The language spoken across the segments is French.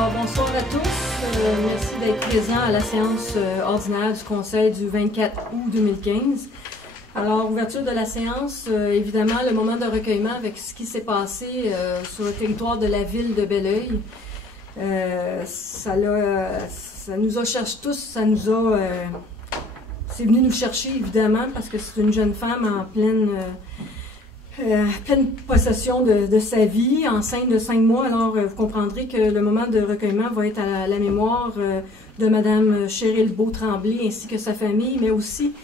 Alors, bonsoir à tous. Merci d'être présents à la séance ordinaire du Conseil du 24 août 2015. Alors, ouverture de la séance, évidemment, le moment de recueillement avec ce qui s'est passé sur le territoire de la ville de Belleuil. Ça nous a cherché tous, c'est venu nous chercher, évidemment, parce que c'est une jeune femme en pleine possession de sa vie, enceinte de 5 mois. Alors, vous comprendrez que le moment de recueillement va être à la mémoire de Mme Cheryl Beau-Tremblay ainsi que sa famille, mais aussi,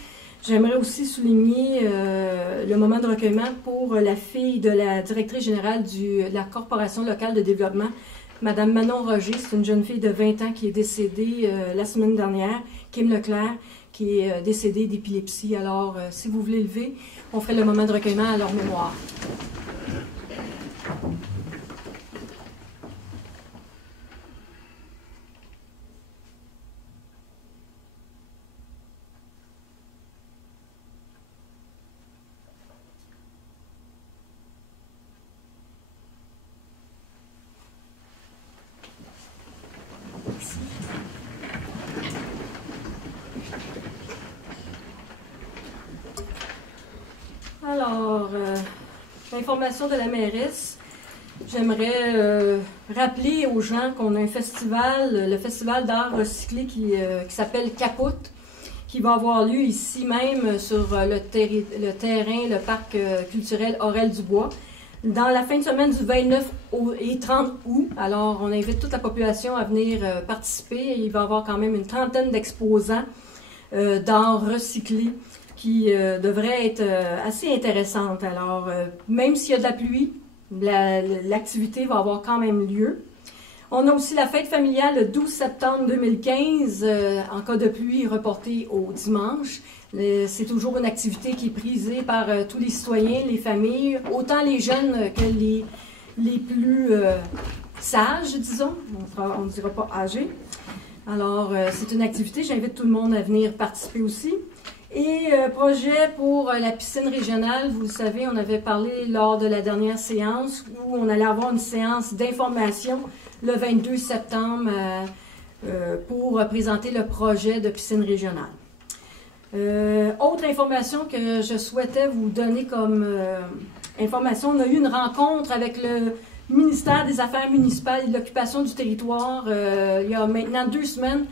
j'aimerais aussi souligner le moment de recueillement pour la fille de la directrice générale de la Corporation locale de développement, Mme Manon Roger. C'est une jeune fille de 20 ans qui est décédée la semaine dernière, Kim Leclerc, qui est décédée d'épilepsie. Alors, si vous voulez lever, on ferait le moment de recueillement à leur mémoire. Alors, l'information de la mairesse, j'aimerais rappeler aux gens qu'on a un festival, le Festival d'art recyclé qui s'appelle Caput, qui va avoir lieu ici même sur le terrain, le parc culturel Aurel-Dubois, dans la fin de semaine du 29 et 30 août. Alors, on invite toute la population à venir participer. Il va y avoir quand même une trentaine d'exposants d'art recyclé qui devrait être assez intéressante. Alors, même s'il y a de la pluie, l'activité va avoir quand même lieu. On a aussi la fête familiale le 12 septembre 2015, en cas de pluie reportée au dimanche. C'est toujours une activité qui est prisée par tous les citoyens, les familles, autant les jeunes que les plus sages, disons. On ne dira pas âgés. Alors, c'est une activité, j'invite tout le monde à venir participer aussi. Et projet pour la piscine régionale, vous le savez, on avait parlé lors de la dernière séance où on allait avoir une séance d'information le 22 septembre pour présenter le projet de piscine régionale. Autre information que je souhaitais vous donner comme information, on a eu une rencontre avec le ministère des Affaires municipales et de l'occupation du territoire il y a maintenant 2 semaines.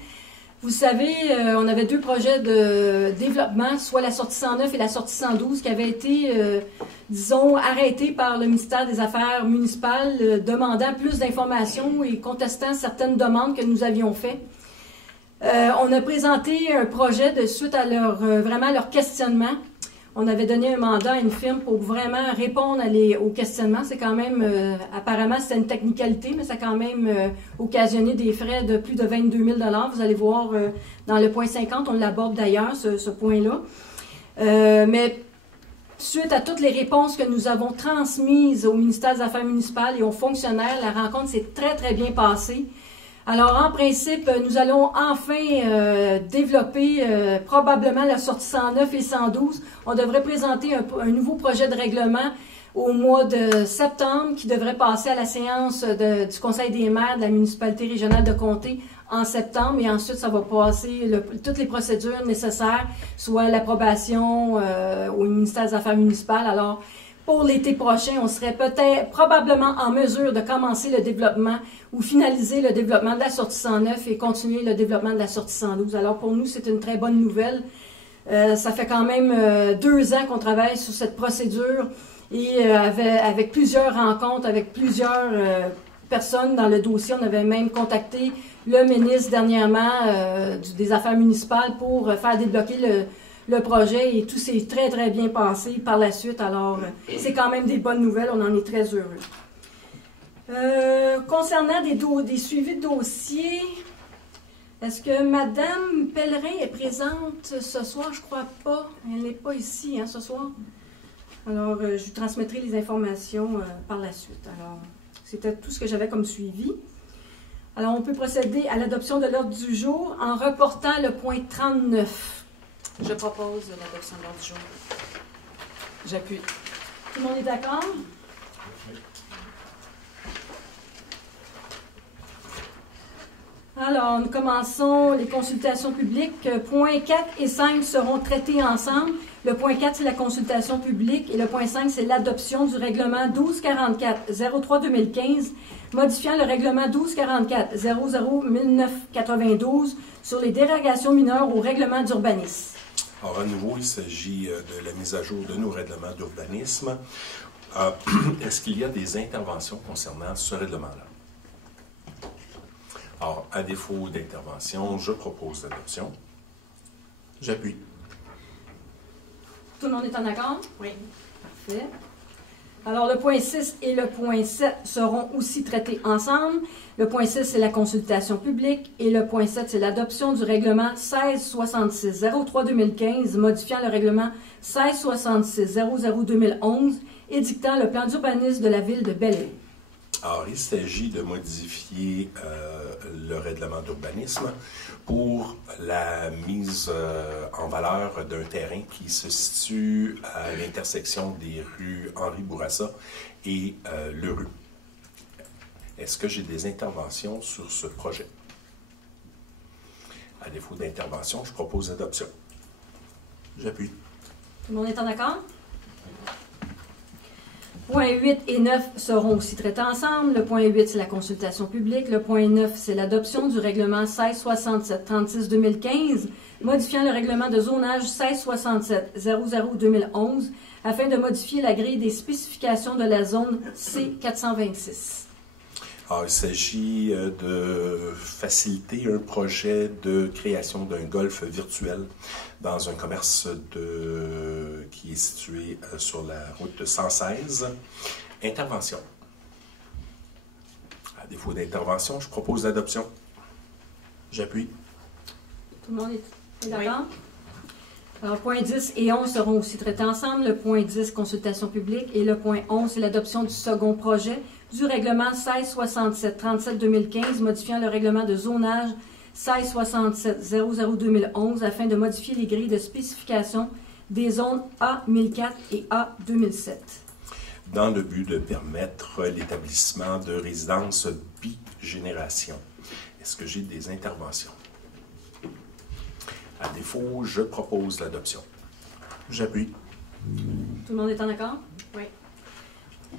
Vous savez, on avait 2 projets de développement, soit la sortie 109 et la sortie 112, qui avaient été, disons, arrêtés par le ministère des Affaires municipales, demandant plus d'informations et contestant certaines demandes que nous avions faites. On a présenté un projet de suite à vraiment à leur questionnement. On avait donné un mandat à une firme pour vraiment répondre aux questionnements. C'est quand même, apparemment, c'était une technicalité, mais ça a quand même occasionné des frais de plus de 22 000 $. Vous allez voir dans le point 50, on l'aborde d'ailleurs, ce point-là. Mais suite à toutes les réponses que nous avons transmises au ministère des Affaires municipales et aux fonctionnaires, la rencontre s'est très, très bien passée. Alors, en principe, nous allons enfin développer probablement la sortie 109 et 112. On devrait présenter un nouveau projet de règlement au mois de septembre qui devrait passer à la séance du Conseil des maires de la municipalité régionale de Comté en septembre. Et ensuite, ça va passer toutes les procédures nécessaires, soit l'approbation au ministère des Affaires municipales. Alors, pour l'été prochain, on serait probablement en mesure de commencer le développement ou finaliser le développement de la sortie 109 et continuer le développement de la sortie 112. Alors pour nous, c'est une très bonne nouvelle. Ça fait quand même 2 ans qu'on travaille sur cette procédure et avec plusieurs rencontres, avec plusieurs personnes dans le dossier. On avait même contacté le ministre dernièrement des Affaires municipales pour faire débloquer le projet et tout s'est très, très bien passé par la suite. Alors, c'est quand même des bonnes nouvelles. On en est très heureux. Concernant des suivis de dossiers, est-ce que Mme Pellerin est présente ce soir? Je ne crois pas. Elle n'est pas ici ce soir. Alors, je vous transmettrai les informations par la suite. Alors, c'était tout ce que j'avais comme suivi. Alors, on peut procéder à l'adoption de l'ordre du jour en reportant le point 39. Je propose l'adoption de l'ordre du jour. J'appuie. Tout le monde est d'accord? Alors, nous commençons les consultations publiques. Points 4 et 5 seront traités ensemble. Le point 4, c'est la consultation publique et le point 5, c'est l'adoption du règlement 1244-03-2015, modifiant le règlement 1244-00-1992 sur les dérogations mineures au règlement d'urbanisme. Alors, à nouveau, il s'agit de la mise à jour de nos règlements d'urbanisme. Est-ce qu'il y a des interventions concernant ce règlement-là? Alors, à défaut d'intervention, je propose l'adoption. J'appuie. Tout le monde est en accord? Oui. Parfait. Alors, le point 6 et le point 7 seront aussi traités ensemble. Le point 6, c'est la consultation publique et le point 7, c'est l'adoption du règlement 1666-03-2015, modifiant le règlement 1666-00-2011, édictant le plan d'urbanisme de la ville de Belleville. Alors, il s'agit de modifier le règlement d'urbanisme pour la mise en valeur d'un terrain qui se situe à l'intersection des rues Henri Bourassa et Le Rue. Est-ce que j'ai des interventions sur ce projet? À défaut d'intervention, je propose l'adoption. J'appuie. Tout le monde est en accord? Points 8 et 9 seront aussi traités ensemble. Le point 8, c'est la consultation publique. Le point 9, c'est l'adoption du règlement 1667-36-2015, modifiant le règlement de zonage 1667-00-2011 afin de modifier la grille des spécifications de la zone C426. Alors, il s'agit de faciliter un projet de création d'un golf virtuel dans un commerce qui est situé sur la route 116. Intervention. À défaut d'intervention, je propose l'adoption. J'appuie. Tout le monde est d'accord? Alors, points 10 et 11 seront aussi traités ensemble. Le point 10, consultation publique, et le point 11, c'est l'adoption du second projet du règlement 1667-37-2015, modifiant le règlement de zonage 1667-00-2011 afin de modifier les grilles de spécification des zones A1004 et A2007. Dans le but de permettre l'établissement de résidences bigénération. Est-ce que j'ai des interventions? À défaut, je propose l'adoption. J'appuie. Tout le monde est en accord? Oui.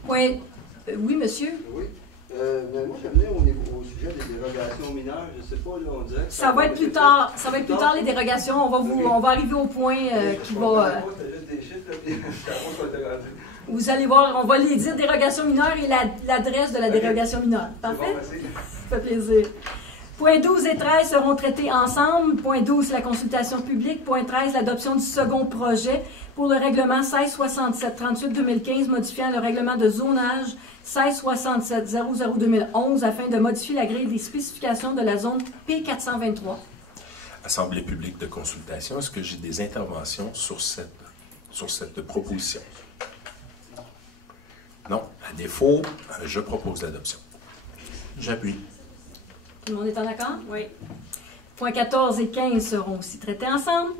Point... oui, monsieur? Oui. Mais moi, j'aimerais au sujet des dérogations mineures, je ne sais pas, là, on dirait que Ça va être plus tard. Ça va être plus tard, les dérogations. On va arriver au point qui va... Vous allez voir, on va les dire dérogation mineure et l'adresse de la dérogation mineure. Parfait? Bon, merci. Ça fait plaisir. Points 12 et 13 seront traités ensemble. Point 12, la consultation publique. Point 13, l'adoption du second projet pour le règlement 1667-38-2015, modifiant le règlement de zonage 1667-00-2011 afin de modifier la grille des spécifications de la zone P423. Assemblée publique de consultation, est-ce que j'ai des interventions sur cette proposition? Non. À défaut, je propose l'adoption. J'appuie. Tout le monde est en accord? Oui. Points 14 et 15 seront aussi traités ensemble.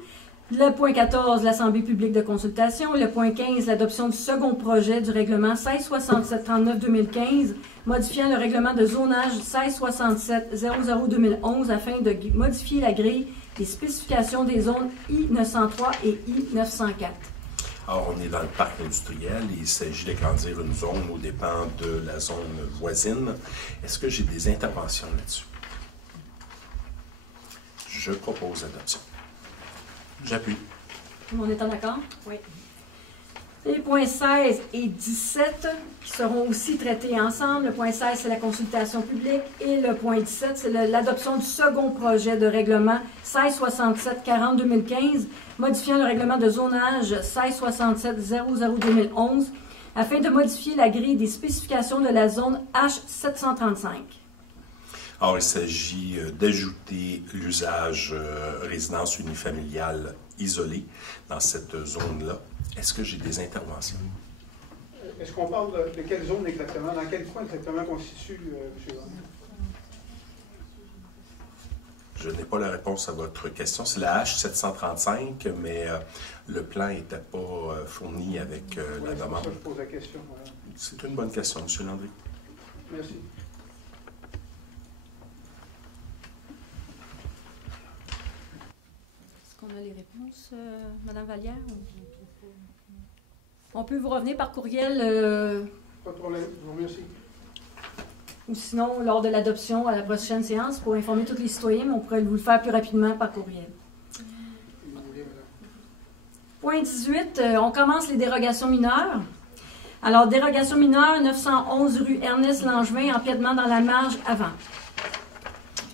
Le point 14, l'Assemblée publique de consultation. Le point 15, l'adoption du second projet du règlement 1667-39-2015, modifiant le règlement de zonage 1667-00-2011 afin de modifier la grille des spécifications des zones I-903 et I-904. Alors, on est dans le parc industriel et il s'agit d'agrandir une zone aux dépens de la zone voisine. Est-ce que j'ai des interventions là-dessus? Je propose l'adoption. J'appuie. Tout le monde est en accord? Oui. Les points 16 et 17 qui seront aussi traités ensemble. Le point 16, c'est la consultation publique et le point 17, c'est l'adoption du second projet de règlement 1667-40-2015, modifiant le règlement de zonage 1667-00-2011 afin de modifier la grille des spécifications de la zone H735. Alors, il s'agit d'ajouter l'usage résidence unifamiliale isolée dans cette zone-là. Est-ce que j'ai des interventions? Est-ce qu'on parle de quelle zone exactement? Dans quel coin exactement qu'on se situe, M. Van? Je n'ai pas la réponse à votre question. C'est la H735, mais le plan n'était pas fourni avec la demande. C'est pour ça que je pose la question. Voilà. C'est une bonne question, M. Landry. Merci. qu'on a les réponses, Madame Vallière? On peut vous revenir par courriel, Pas de problème, je vous remercie. ou sinon lors de l'adoption à la prochaine séance pour informer tous les citoyens, mais on pourrait vous le faire plus rapidement par courriel. Point 18, on commence les dérogations mineures. Alors, dérogation mineure, 911 rue Ernest Langevin, empiètement dans la marge avant.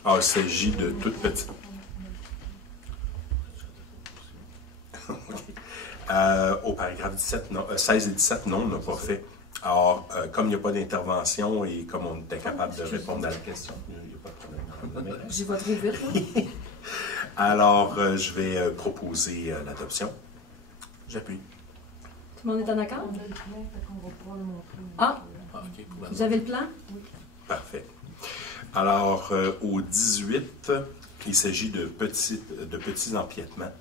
Alors, il s'agit de toutes petites. Au paragraphe 17, non, 16 et 17, non, on n'a pas fait. Alors, comme il n'y a pas d'intervention et comme on était capable de répondre à la question, il n'y a pas de problème. J'y vais trop vite, là. Alors, je vais proposer l'adoption. J'appuie. Tout le monde est en accord? Ah, OK, vous avez le plan? parfait. Alors, au 18, il s'agit de petits empiètements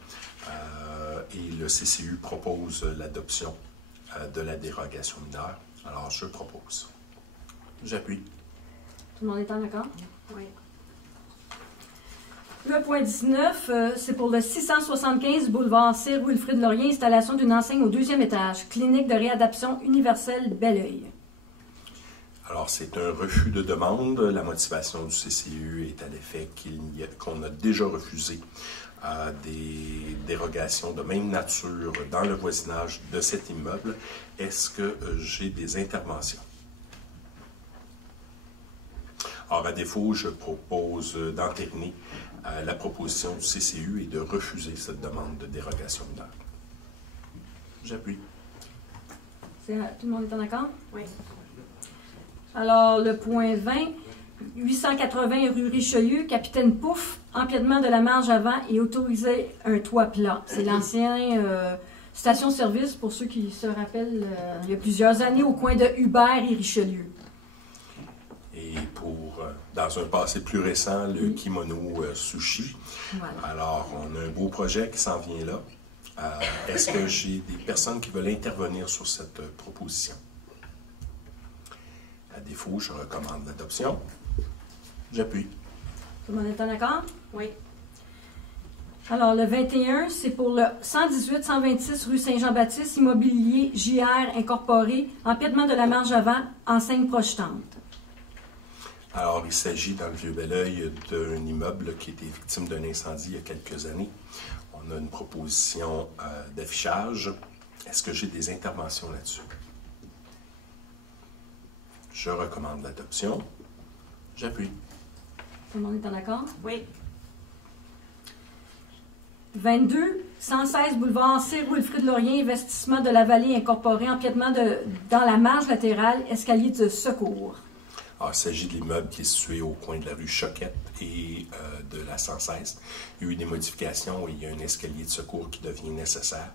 et le CCU propose l'adoption de la dérogation mineure. Alors, je propose. J'appuie. Tout le monde est en accord? Oui. Le point 19, c'est pour le 675 boulevard Sir Wilfrid Laurier, installation d'une enseigne au 2e étage, clinique de réadaptation universelle Belleuil. Alors, c'est un refus de demande. La motivation du CCU est à l'effet qu'on a déjà refusé des dérogations de même nature dans le voisinage de cet immeuble. Est-ce que j'ai des interventions? Alors, à défaut, je propose d'entériner la proposition du CCU et de refuser cette demande de dérogation mineure. J'appuie. Tout le monde est en accord? Oui. Alors, le point 20, 880 rue Richelieu, Capitaine Pouf, empiètement de la marge avant et autoriser un toit plat. C'est l'ancien station-service, pour ceux qui se rappellent, il y a plusieurs années, au coin de Hubert et Richelieu. Et pour, dans un passé plus récent, le Kimono Sushi. Voilà. Alors, on a un beau projet qui s'en vient là. Est-ce que j'ai des personnes qui veulent intervenir sur cette proposition? À défaut, je recommande l'adoption. J'appuie. Tout le monde est en accord? Oui. Alors, le 21, c'est pour le 118-126 rue Saint-Jean-Baptiste, immobilier JR incorporé, empiètement de la marge avant, enseigne projetante. Alors, il s'agit dans le Vieux-Belleuil d'un immeuble qui a été victime d'un incendie il y a quelques années. On a une proposition d'affichage. Est-ce que j'ai des interventions là-dessus? Je recommande l'adoption. J'appuie. Tout le monde est en accord? Oui. 22, 116 boulevard Sir Wilfrid Laurier, investissement de la vallée incorporé, empiètement dans la marge latérale, escalier de secours. Alors, il s'agit de l'immeuble qui est situé au coin de la rue Choquette et de la 116. Il y a eu des modifications et il y a un escalier de secours qui devient nécessaire.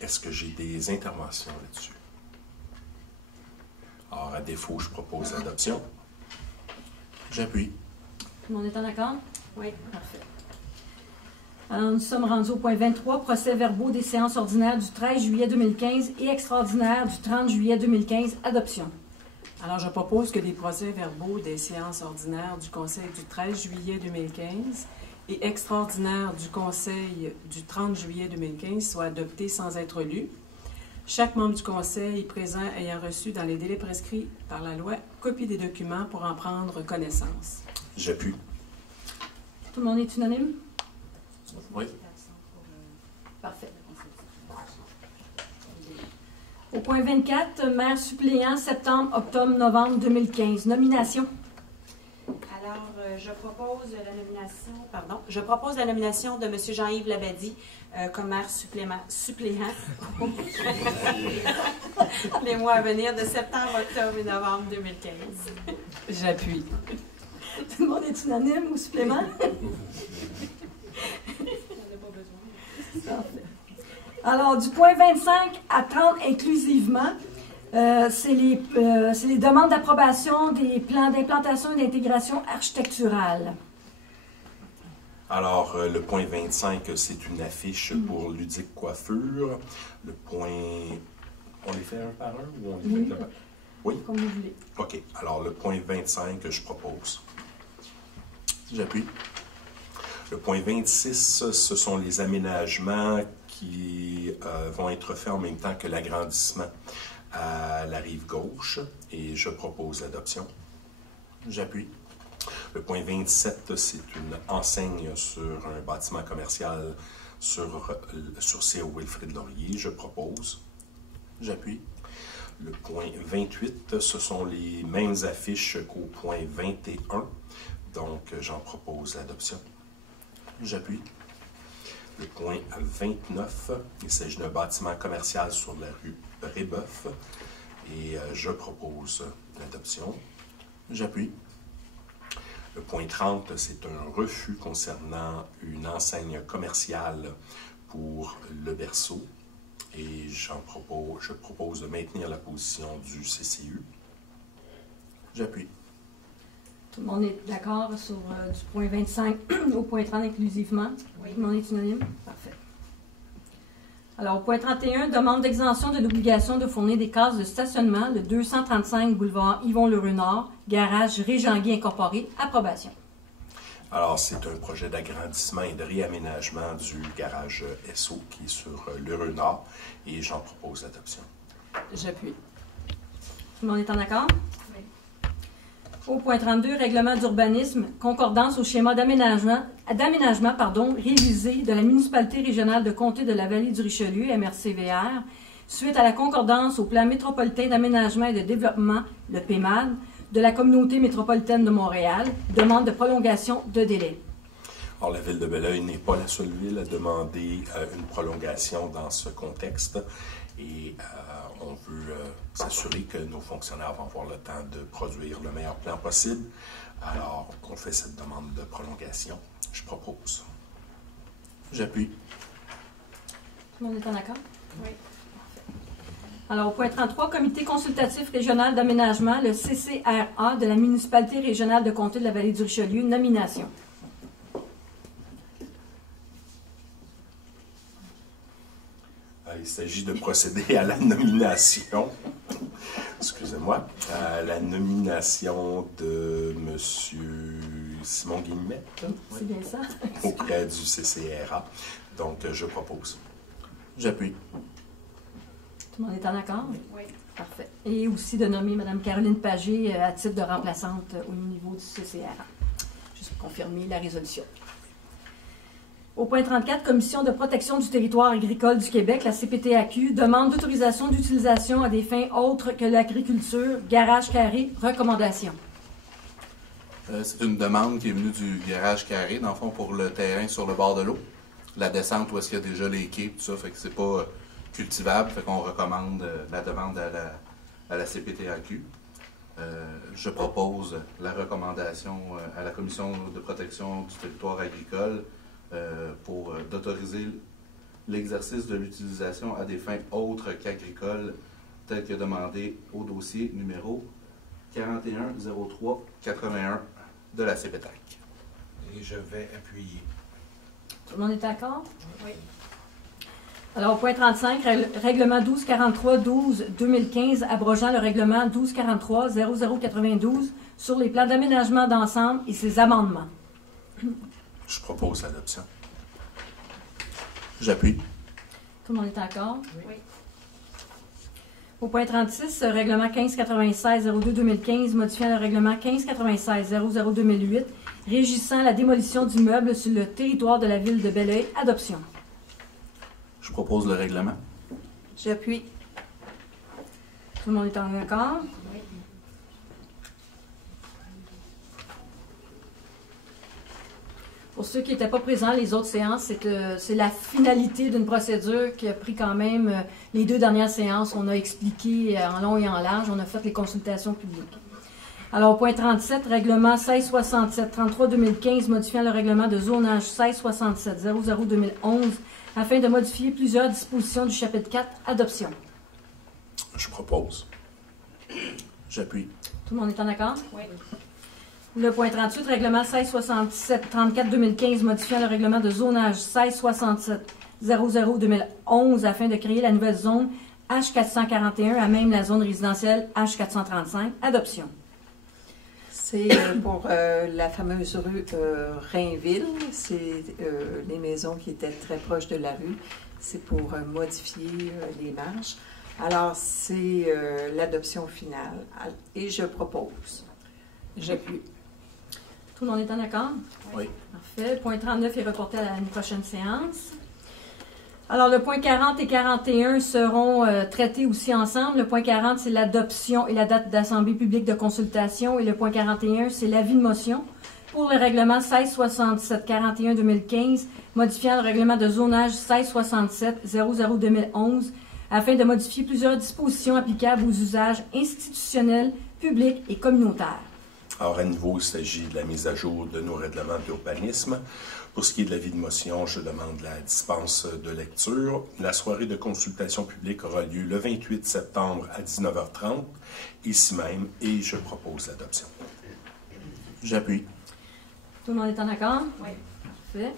Est-ce que j'ai des interventions là-dessus? Alors, à défaut, je propose l'adoption. J'appuie. Tout le monde est en accord? Oui. Parfait. Alors, nous sommes rendus au point 23, procès-verbaux des séances ordinaires du 13 juillet 2015 et extraordinaires du 30 juillet 2015, adoption. Alors, je propose que les procès-verbaux des séances ordinaires du Conseil du 13 juillet 2015 et extraordinaires du Conseil du 30 juillet 2015 soient adoptés sans être lus. Chaque membre du Conseil présent ayant reçu dans les délais prescrits par la loi copie des documents pour en prendre connaissance. J'appuie. Tout le monde est unanime? Oui. Parfait. Au point 24, maire suppléant, septembre, octobre, novembre 2015. Nomination. Alors, je propose la nomination de M. Jean-Yves Labadie comme maire suppléant les mois à venir de septembre, octobre et novembre 2015. J'appuie. Tout le monde est unanime au supplément? Parfait. Alors, du point 25 à 30 inclusivement, c'est les demandes d'approbation des plans d'implantation et d'intégration architecturale. Alors, le point 25, c'est une affiche pour Ludique Coiffure. Le point... On les fait un par un ou on les fait là-bas? Oui? Comme vous voulez. OK. Alors, le point 25 que je propose. J'appuie. Le point 26, ce sont les aménagements qui vont être faits en même temps que l'agrandissement à la rive gauche et je propose l'adoption. J'appuie. Le point 27, c'est une enseigne sur un bâtiment commercial sur C.O. Wilfrid Laurier. Je propose. J'appuie. Le point 28, ce sont les mêmes affiches qu'au point 21. Donc, j'en propose l'adoption. J'appuie. Le point 29, il s'agit d'un bâtiment commercial sur la rue Brébeuf et je propose l'adoption. J'appuie. Le point 30, c'est un refus concernant une enseigne commerciale pour le berceau et je propose de maintenir la position du CCU. J'appuie. Tout le monde est d'accord sur du point 25 au point 30 inclusivement? Oui. Tout le monde est unanime? Parfait. Alors, au point 31, demande d'exemption de l'obligation de fournir des cases de stationnement, le 235 boulevard Yvon-Lheureux-Nord, garage Régent-Guy Incorporé, approbation. Alors, c'est un projet d'agrandissement et de réaménagement du garage SO qui est sur Lheureux-Nord et j'en propose l'adoption. J'appuie. Tout le monde est en accord? Oui. Au point 32, règlement d'urbanisme, concordance au schéma d'aménagement révisé de la municipalité régionale de comté de la vallée du Richelieu, MRCVR, suite à la concordance au plan métropolitain d'aménagement et de développement, le PMAD, de la communauté métropolitaine de Montréal, demande de prolongation de délai. Alors, la Ville de Belleuil n'est pas la seule ville à demander une prolongation dans ce contexte et on veut s'assurer que nos fonctionnaires vont avoir le temps de produire le meilleur plan possible. Alors, on fait cette demande de prolongation. Je propose. J'appuie. Tout le monde est en accord? Oui. Alors, au point 33, Comité consultatif régional d'aménagement, le CCRA de la municipalité régionale de comté de la vallée du Richelieu, nomination. Il s'agit de procéder à la nomination, excusez-moi, à la nomination de M. Simon Guillemette C'est bien ça? auprès du CCRA. Donc, je propose. J'appuie. Tout le monde est en accord? Oui. Parfait. Et aussi de nommer Mme Caroline Pagé à titre de remplaçante au niveau du CCRA. Juste pour confirmer la résolution. Au point 34, Commission de protection du territoire agricole du Québec, la CPTAQ, demande d'autorisation d'utilisation à des fins autres que l'agriculture, garage carré, recommandation. C'est une demande qui est venue du garage carré, dans le fond, pour le terrain sur le bord de l'eau. La descente où est-ce qu'il y a déjà les quais, tout ça, fait que c'est pas cultivable, fait qu'on recommande la demande à la CPTAQ. Je propose la recommandation à la Commission de protection du territoire agricole pour d'autoriser l'exercice de l'utilisation à des fins autres qu'agricoles, tel que demandé au dossier numéro 410381 de la CPTAC. Et je vais appuyer. Tout le monde est d'accord? Oui. Alors, au point 35, règlement 1243-12-2015, abrogeant le règlement 1243-0092 sur les plans d'aménagement d'ensemble et ses amendements. Je propose l'adoption. J'appuie. Tout le monde est d'accord? Oui. Au point 36, règlement 1596-02-2015, modifiant le règlement 1596-00-2008, régissant la démolition d'immeubles sur le territoire de la ville de Belleuil. Adoption. Je propose le règlement. J'appuie. Tout le monde est en accord? Oui. Pour ceux qui n'étaient pas présents, les autres séances, c'est la finalité d'une procédure qui a pris quand même les 2 dernières séances. On a expliqué en long et en large, on a fait les consultations publiques. Alors, au point 37, règlement 1667-33-2015, modifiant le règlement de zonage 1667-00-2011, afin de modifier plusieurs dispositions du chapitre 4, adoption. Je propose. J'appuie. Tout le monde est en accord? Oui. Le point 38, règlement 1667-34-2015, modifiant le règlement de zonage 1667-00-2011 afin de créer la nouvelle zone H441 à même la zone résidentielle H435. Adoption. C'est pour la fameuse rue Rainville. C'est les maisons qui étaient très proches de la rue. C'est pour modifier les marches. Alors, c'est l'adoption finale. Et je propose. J'appuie. Tout le monde est en accord? Oui. Parfait. Le point 39 est reporté à une prochaine séance. Alors, le point 40 et 41 seront traités aussi ensemble. Le point 40, c'est l'adoption et la date d'assemblée publique de consultation. Et le point 41, c'est l'avis de motion pour le règlement 1667-41-2015, modifiant le règlement de zonage 1667-00-2011, afin de modifier plusieurs dispositions applicables aux usages institutionnels, publics et communautaires. Alors, à nouveau, il s'agit de la mise à jour de nos règlements d'urbanisme. Pour ce qui est de l'avis de motion, je demande la dispense de lecture. La soirée de consultation publique aura lieu le 28 septembre à 19h30, ici même, et je propose l'adoption. J'appuie. Tout le monde est en accord? Oui. Parfait.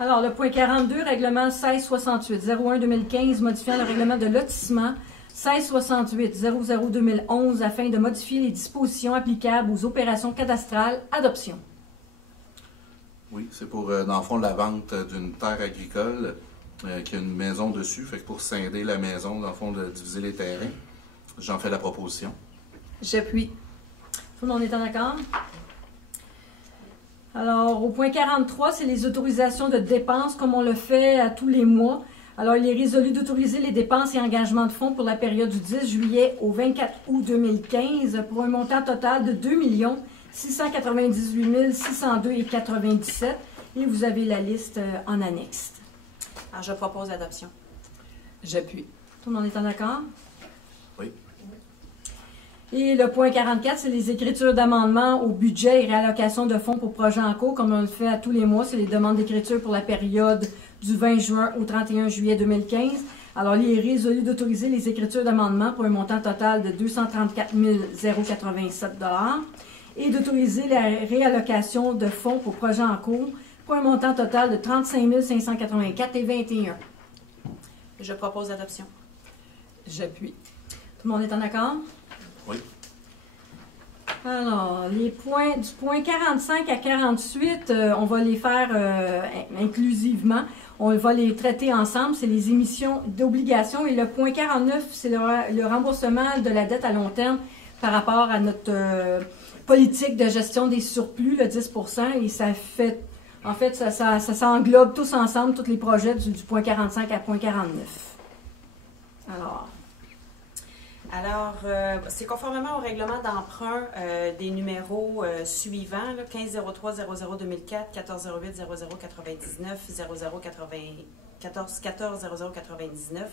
Alors, le point 42, règlement 1668-01-2015, modifiant le règlement de lotissement 1668-00-2011 afin de modifier les dispositions applicables aux opérations cadastrales. Adoption. Oui, c'est pour, dans le fond, la vente d'une terre agricole qui a une maison dessus. Fait que pour scinder la maison, dans le fond, de diviser les terrains, j'en fais la proposition. J'appuie. Tout le monde est en accord? Alors, au point 43, c'est les autorisations de dépenses, comme on le fait à tous les mois. Alors, il est résolu d'autoriser les dépenses et engagements de fonds pour la période du 10 juillet au 24 août 2015 pour un montant total de 2 698 602,97 et vous avez la liste en annexe. Alors, je propose l'adoption. J'appuie. Tout le monde est en accord? Oui. Et le point 44, c'est les écritures d'amendement au budget et réallocation de fonds pour projets en cours, comme on le fait à tous les mois. C'est les demandes d'écriture pour la période du 20 juin au 31 juillet 2015. Alors, il est résolu d'autoriser les écritures d'amendement pour un montant total de 234 087 $ et d'autoriser la réallocation de fonds pour projets en cours pour un montant total de 35 584,21 $. Je propose l'adoption. J'appuie. Tout le monde est en accord? Oui. Alors, les points du point 45 à 48, on va les faire inclusivement. On va les traiter ensemble. C'est les émissions d'obligations. Et le point 49, c'est le remboursement de la dette à long terme par rapport à notre politique de gestion des surplus, le 10 %. Et ça fait, en fait, ça englobe tous ensemble, tous les projets du point 45 à point 49. Alors, c'est conformément au règlement d'emprunt des numéros suivants, là, 1503-00-2004, 1408-00-99, 1400-00-99,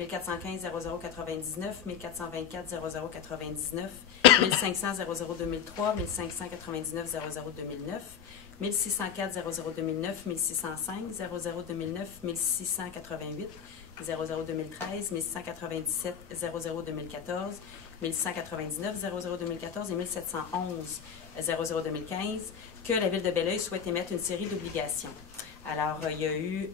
1415-00-99, 1424-00-99, 1500-00-2003, 1599-00-2009, 1604-00-2009, 1605-00-2009, 1688, 00-2013, 1697, 00-2014, 1699, 00-2014 et 1711, 00-2015, que la Ville de Belleuil souhaite émettre une série d'obligations. Alors, il y a eu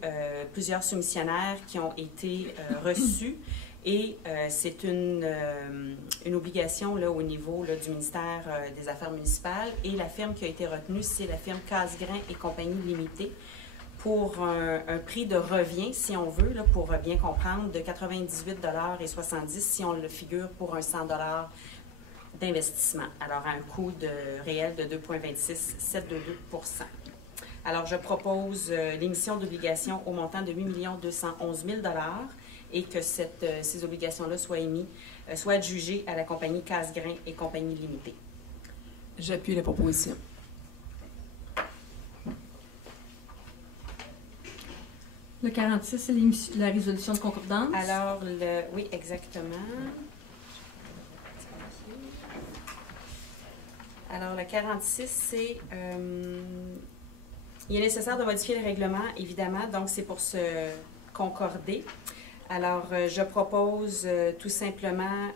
plusieurs soumissionnaires qui ont été reçus et c'est une obligation là, au niveau là, du ministère des Affaires municipales et la firme qui a été retenue, c'est la firme Casgrain et compagnie limitée pour un prix de revient, si on veut, là, pour bien comprendre, de 98,70 $ si on le figure pour un 100 $ d'investissement. Alors, à un coût réel de 2,26722 %. Alors, je propose l'émission d'obligations au montant de 8 211 000 $ et que ces obligations-là soient adjugées à la compagnie Casgrain et compagnie limitée. J'appuie la proposition. Le 46, c'est la résolution de concordance. Alors, oui, exactement. Alors, le 46, c'est... il est nécessaire de modifier le règlement, évidemment, donc c'est pour se concorder. Alors, je propose tout simplement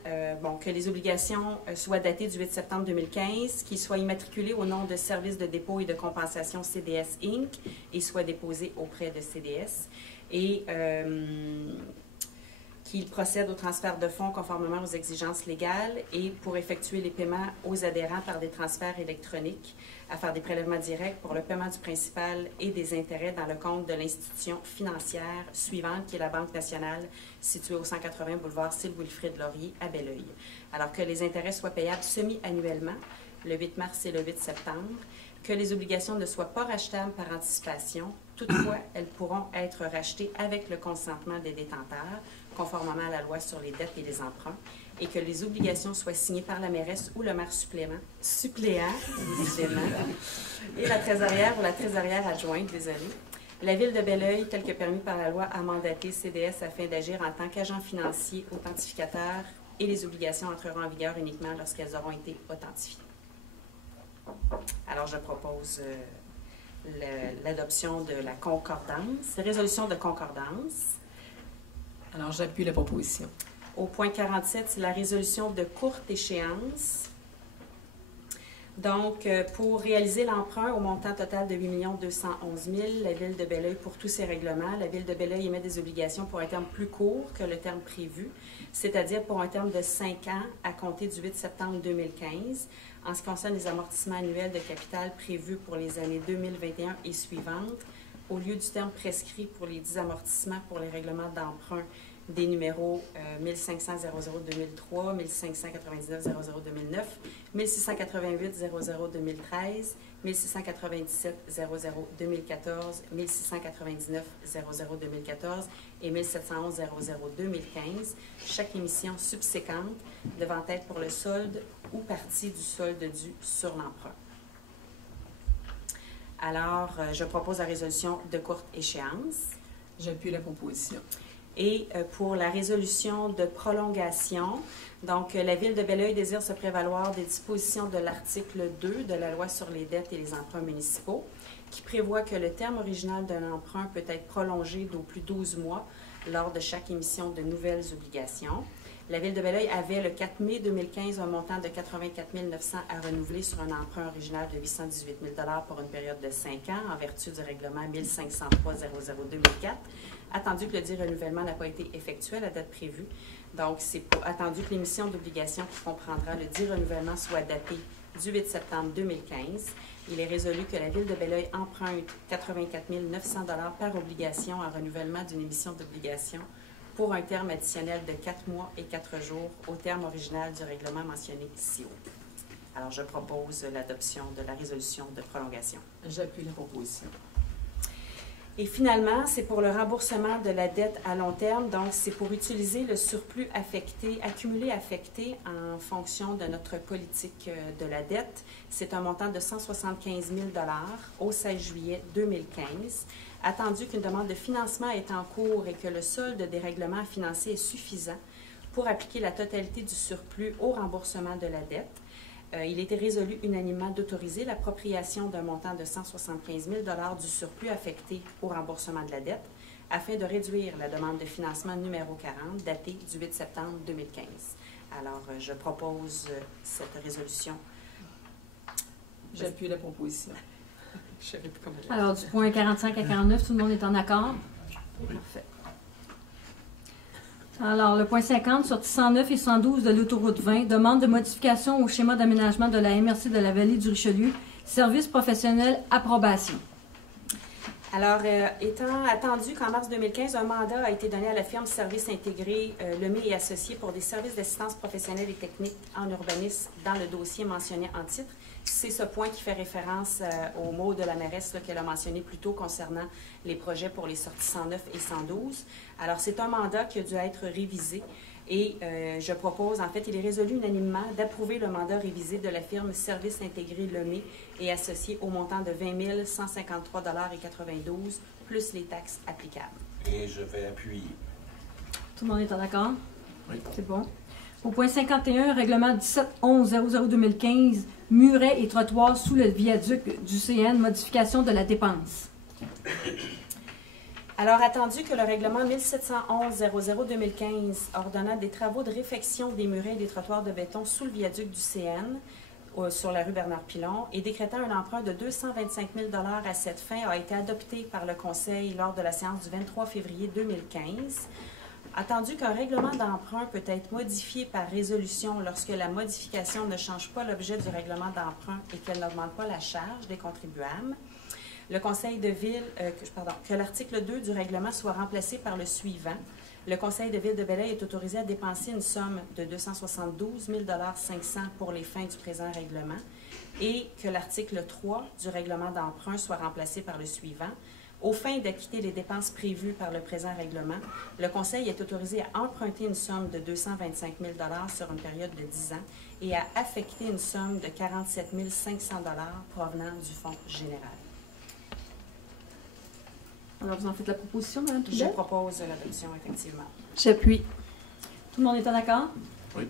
que les obligations soient datées du 8 septembre 2015, qu'ils soient immatriculées au nom de Service de dépôt et de compensation CDS Inc. et soient déposées auprès de CDS et qu'il procède au transfert de fonds conformément aux exigences légales et pour effectuer les paiements aux adhérents par des transferts électroniques, à faire des prélèvements directs pour le paiement du principal et des intérêts dans le compte de l'institution financière suivante, qui est la Banque nationale, située au 180 boulevard Sylve-Wilfrid-Laurier à Belleuil. Alors que les intérêts soient payables semi-annuellement, le 8 mars et le 8 septembre, que les obligations ne soient pas rachetables par anticipation. Toutefois, elles pourront être rachetées avec le consentement des détenteurs, conformément à la loi sur les dettes et les emprunts, et que les obligations soient signées par la mairesse ou le maire suppléant, décidément, et la trésorière ou la trésorière adjointe, désolée. La Ville de Belleuil, tel que permis par la loi, a mandaté CDS afin d'agir en tant qu'agent financier authentificateur et les obligations entreront en vigueur uniquement lorsqu'elles auront été authentifiées. Alors, je propose l'adoption de la concordance, résolution de concordance. Alors, j'appuie la proposition. Au point 47, c'est la résolution de courte échéance. Donc, pour réaliser l'emprunt au montant total de 8 211 000, la Ville de Belleuil, pour tous ses règlements, la Ville de Belleuil émet des obligations pour un terme plus court que le terme prévu, c'est-à-dire pour un terme de 5 ans à compter du 8 septembre 2015, en ce qui concerne les amortissements annuels de capital prévus pour les années 2021 et suivantes, au lieu du terme prescrit pour les 10 amortissements pour les règlements d'emprunt des numéros 1500-00-2003, 1599-00-2009, 1688-00-2013, 1697-00-2014, 1699-00-2014 et 1711-00-2015, chaque émission subséquente devant être pour le solde ou partie du solde dû sur l'emprunt. Alors, je propose la résolution de courte échéance. J'appuie la proposition. Et pour la résolution de prolongation, donc la Ville de Belleuil désire se prévaloir des dispositions de l'article 2 de la loi sur les dettes et les emprunts municipaux, qui prévoit que le terme original d'un emprunt peut être prolongé d'au plus 12 mois lors de chaque émission de nouvelles obligations. La Ville de Belleuil avait le 4 mai 2015 un montant de 84 900 à renouveler sur un emprunt original de 818 000 $ pour une période de 5 ans en vertu du règlement 1503-00-2004, attendu que le dit renouvellement n'a pas été effectué à la date prévue. Donc, c'est attendu que l'émission d'obligation qui comprendra le dit renouvellement soit datée du 8 septembre 2015. Il est résolu que la Ville de Belleuil emprunte 84 900 $ par obligation en renouvellement d'une émission d'obligation pour un terme additionnel de 4 mois et 4 jours au terme original du règlement mentionné ci-haut. Alors, je propose l'adoption de la résolution de prolongation. J'appuie la proposition. Et finalement, c'est pour le remboursement de la dette à long terme. Donc, c'est pour utiliser le surplus accumulé affecté en fonction de notre politique de la dette. C'est un montant de 175 000 $ au 16 juillet 2015. Attendu qu'une demande de financement est en cours et que le solde des règlements financiers est suffisant pour appliquer la totalité du surplus au remboursement de la dette, il était résolu unanimement d'autoriser l'appropriation d'un montant de 175 000 $ du surplus affecté au remboursement de la dette afin de réduire la demande de financement numéro 40 datée du 8 septembre 2015. Alors, je propose cette résolution. J'appuie la proposition. Je savais plus comment. Alors, du point 45 à 49, tout le monde est en accord? Oui. Parfait. Alors, le point 50, sortie 109 et 112 de l'autoroute 20, demande de modification au schéma d'aménagement de la MRC de la Vallée du Richelieu, service professionnel, approbation. Alors, étant attendu qu'en mars 2015, un mandat a été donné à la firme Service Intégré Lemay et Associés pour des services d'assistance professionnelle et technique en urbanisme dans le dossier mentionné en titre. C'est ce point qui fait référence aux mots de la mairesse qu'elle a mentionné plus tôt concernant les projets pour les sorties 109 et 112. Alors, c'est un mandat qui a dû être révisé et je propose, en fait, il est résolu unanimement d'approuver le mandat révisé de la firme Service Intégré Lemay et Associés au montant de 20 153,92 $ plus les taxes applicables. Et je vais appuyer. Tout le monde est en accord? Oui. C'est bon. Au point 51, règlement 1711-00-2015, murets et trottoirs sous le viaduc du CN, modification de la dépense. Alors, attendu que le règlement 1711-00-2015 ordonnant des travaux de réfection des murets et des trottoirs de béton sous le viaduc du CN, sur la rue Bernard-Pilon, et décrétant un emprunt de 225 000 $ à cette fin, a été adopté par le Conseil lors de la séance du 23 février 2015. Attendu qu'un règlement d'emprunt peut être modifié par résolution lorsque la modification ne change pas l'objet du règlement d'emprunt et qu'elle n'augmente pas la charge des contribuables, le Conseil de Ville, que l'article 2 du règlement soit remplacé par le suivant. Le Conseil de Ville de Belleuil est autorisé à dépenser une somme de 272 500 pour les fins du présent règlement et que l'article 3 du règlement d'emprunt soit remplacé par le suivant. Aux fins d'acquitter les dépenses prévues par le présent règlement, le Conseil est autorisé à emprunter une somme de 225 000 sur une période de 10 ans et à affecter une somme de 47 500 provenant du Fonds général. Alors, vous en faites la proposition, Mme Je Toulet? propose l'adoption, effectivement. J'appuie. Tout le monde est en accord? Oui.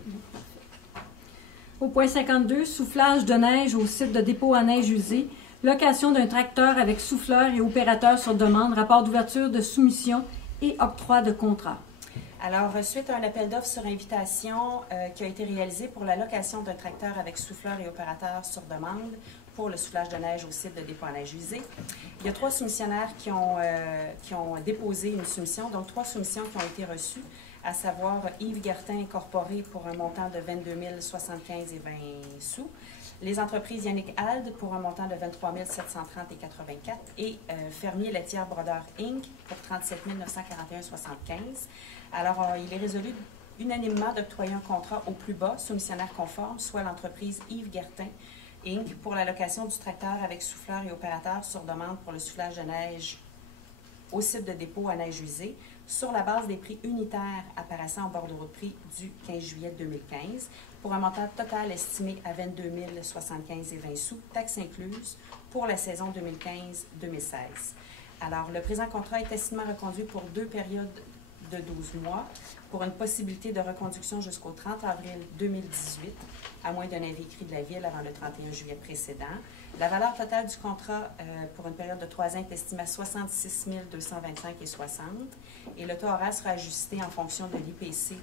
Au point 52, soufflage de neige au site de dépôt à neige usée, location d'un tracteur avec souffleur et opérateur sur demande, rapport d'ouverture de soumission et octroi de contrat. Alors, suite à un appel d'offres sur invitation qui a été réalisé pour la location d'un tracteur avec souffleur et opérateur sur demande pour le soufflage de neige au site de dépôt à neige usée, il y a 3 soumissionnaires qui ont déposé une soumission, donc 3 soumissions qui ont été reçues, à savoir Yves Gartin Incorporé pour un montant de 22 075 et 20 sous, les entreprises Yannick Alde pour un montant de 23 730 et 84 et Fermier Laitière Brodeur Inc. pour 37 941,75. Alors, il est résolu unanimement d'octroyer un contrat au plus bas, soumissionnaire conforme, soit l'entreprise Yves Gartin Inc. pour la location du tracteur avec souffleur et opérateur sur demande pour le soufflage de neige au site de dépôt à neige usée sur la base des prix unitaires apparaissant au bordereau de prix du 15 juillet 2015 pour un montant total estimé à 22 075 et 20 sous, taxes incluses, pour la saison 2015-2016. Alors, le présent contrat est estimé reconduit pour 2 périodes de 12 mois pour une possibilité de reconduction jusqu'au 30 avril 2018, à moins d'un avis écrit de la Ville avant le 31 juillet précédent. La valeur totale du contrat pour une période de 3 ans est estimée à 66 225 et 60 et le taux horaire sera ajusté en fonction de l'IPC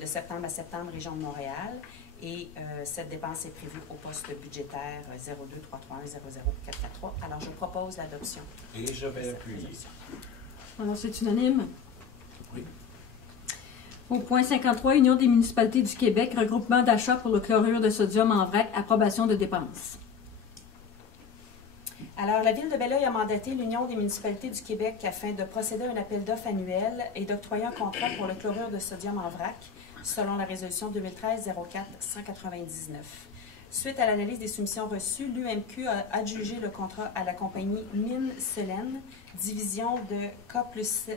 de septembre à septembre, Région de Montréal. Et cette dépense est prévue au poste budgétaire 02-331-00443. Alors, je propose l'adoption. Et je vais appuyer. Alors, c'est unanime? Oui. Au point 53, Union des municipalités du Québec, regroupement d'achat pour le chlorure de sodium en vrac, approbation de dépenses. Alors, la Ville de Belleuil a mandaté l'Union des municipalités du Québec afin de procéder à un appel d'offres annuel et d'octroyer un contrat pour le chlorure de sodium en vrac, selon la résolution 2013-04-199. Suite à l'analyse des soumissions reçues, l'UMQ a adjugé le contrat à la compagnie Mine Selene, division de K+S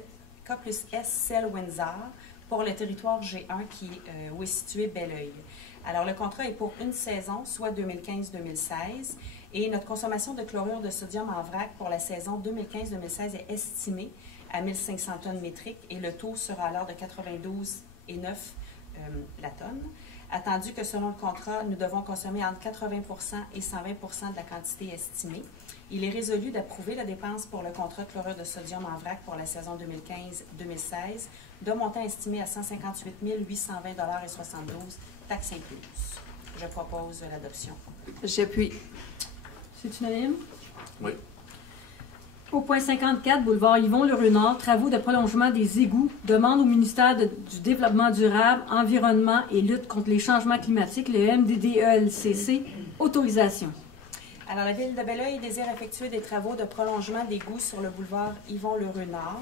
Cell Windsor, pour le territoire G1 où est situé Belleuil. Alors, le contrat est pour une saison, soit 2015-2016, et notre consommation de chlorure de sodium en vrac pour la saison 2015-2016 est estimée à 1500 tonnes métriques et le taux sera alors de 92,9 la tonne. Attendu que selon le contrat, nous devons consommer entre 80 et 120 de la quantité estimée. Il est résolu d'approuver la dépense pour le contrat de chlorure de sodium en vrac pour la saison 2015-2016 de montant estimé à 158 820 et 72 taxes incluses. Je propose l'adoption. J'appuie. C'est unanime? Oui. Au point 54, boulevard Yvon-le-Renard, travaux de prolongement des égouts, demande au ministère du Développement durable, Environnement et lutte contre les changements climatiques, le MDDELCC, autorisation. Alors, la Ville de Belleuil désire effectuer des travaux de prolongement d'égouts sur le boulevard Yvon-le-Renard.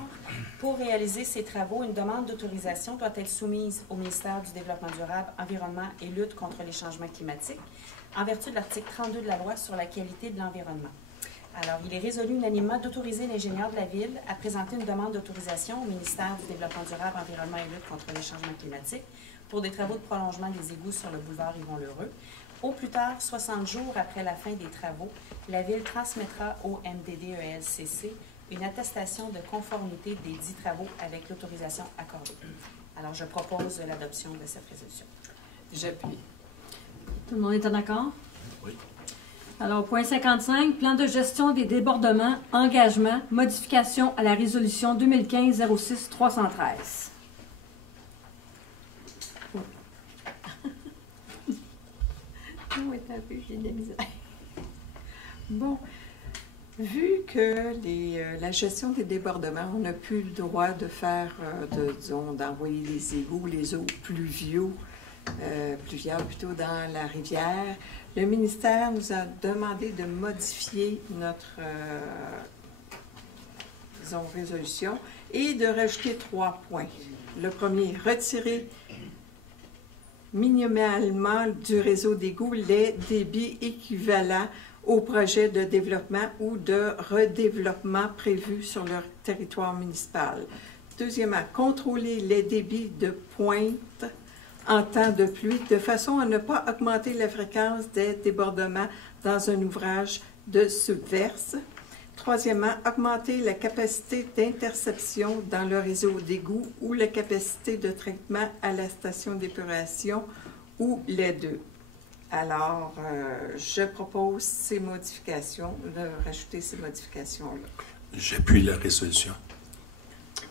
Pour réaliser ces travaux, une demande d'autorisation doit être soumise au ministère du Développement durable, Environnement et lutte contre les changements climatiques, en vertu de l'article 32 de la Loi sur la qualité de l'environnement. Alors, il est résolu unanimement d'autoriser l'ingénieur de la Ville à présenter une demande d'autorisation au ministère du Développement durable, Environnement et lutte contre les changements climatiques pour des travaux de prolongement des égouts sur le boulevard Yvon-L'Heureux. Au plus tard, 60 jours après la fin des travaux, la Ville transmettra au MDDELCC une attestation de conformité des 10 travaux avec l'autorisation accordée. Alors, je propose l'adoption de cette résolution. J'appuie. Tout le monde est en accord? Oui. Alors, point 55, plan de gestion des débordements, engagement, modification à la résolution 2015-06-313. Oui, un peu, j'ai de la misère. Bon. Vu que la gestion des débordements, on n'a plus le droit de faire, disons, d'envoyer les égouts, les eaux pluviales plutôt dans la rivière, le ministère nous a demandé de modifier notre disons, résolution et de rajouter 3 points. Le premier, retirer minimalement du réseau d'égouts les débits équivalents au projet de développement ou de redéveloppement prévu sur le territoire municipal. Deuxièmement, contrôler les débits de pointe en temps de pluie de façon à ne pas augmenter la fréquence des débordements dans un ouvrage de subverse. Troisièmement, augmenter la capacité d'interception dans le réseau d'égouts ou la capacité de traitement à la station d'épuration ou les deux. Alors, je propose ces modifications, de rajouter ces modifications-là. J'appuie la résolution.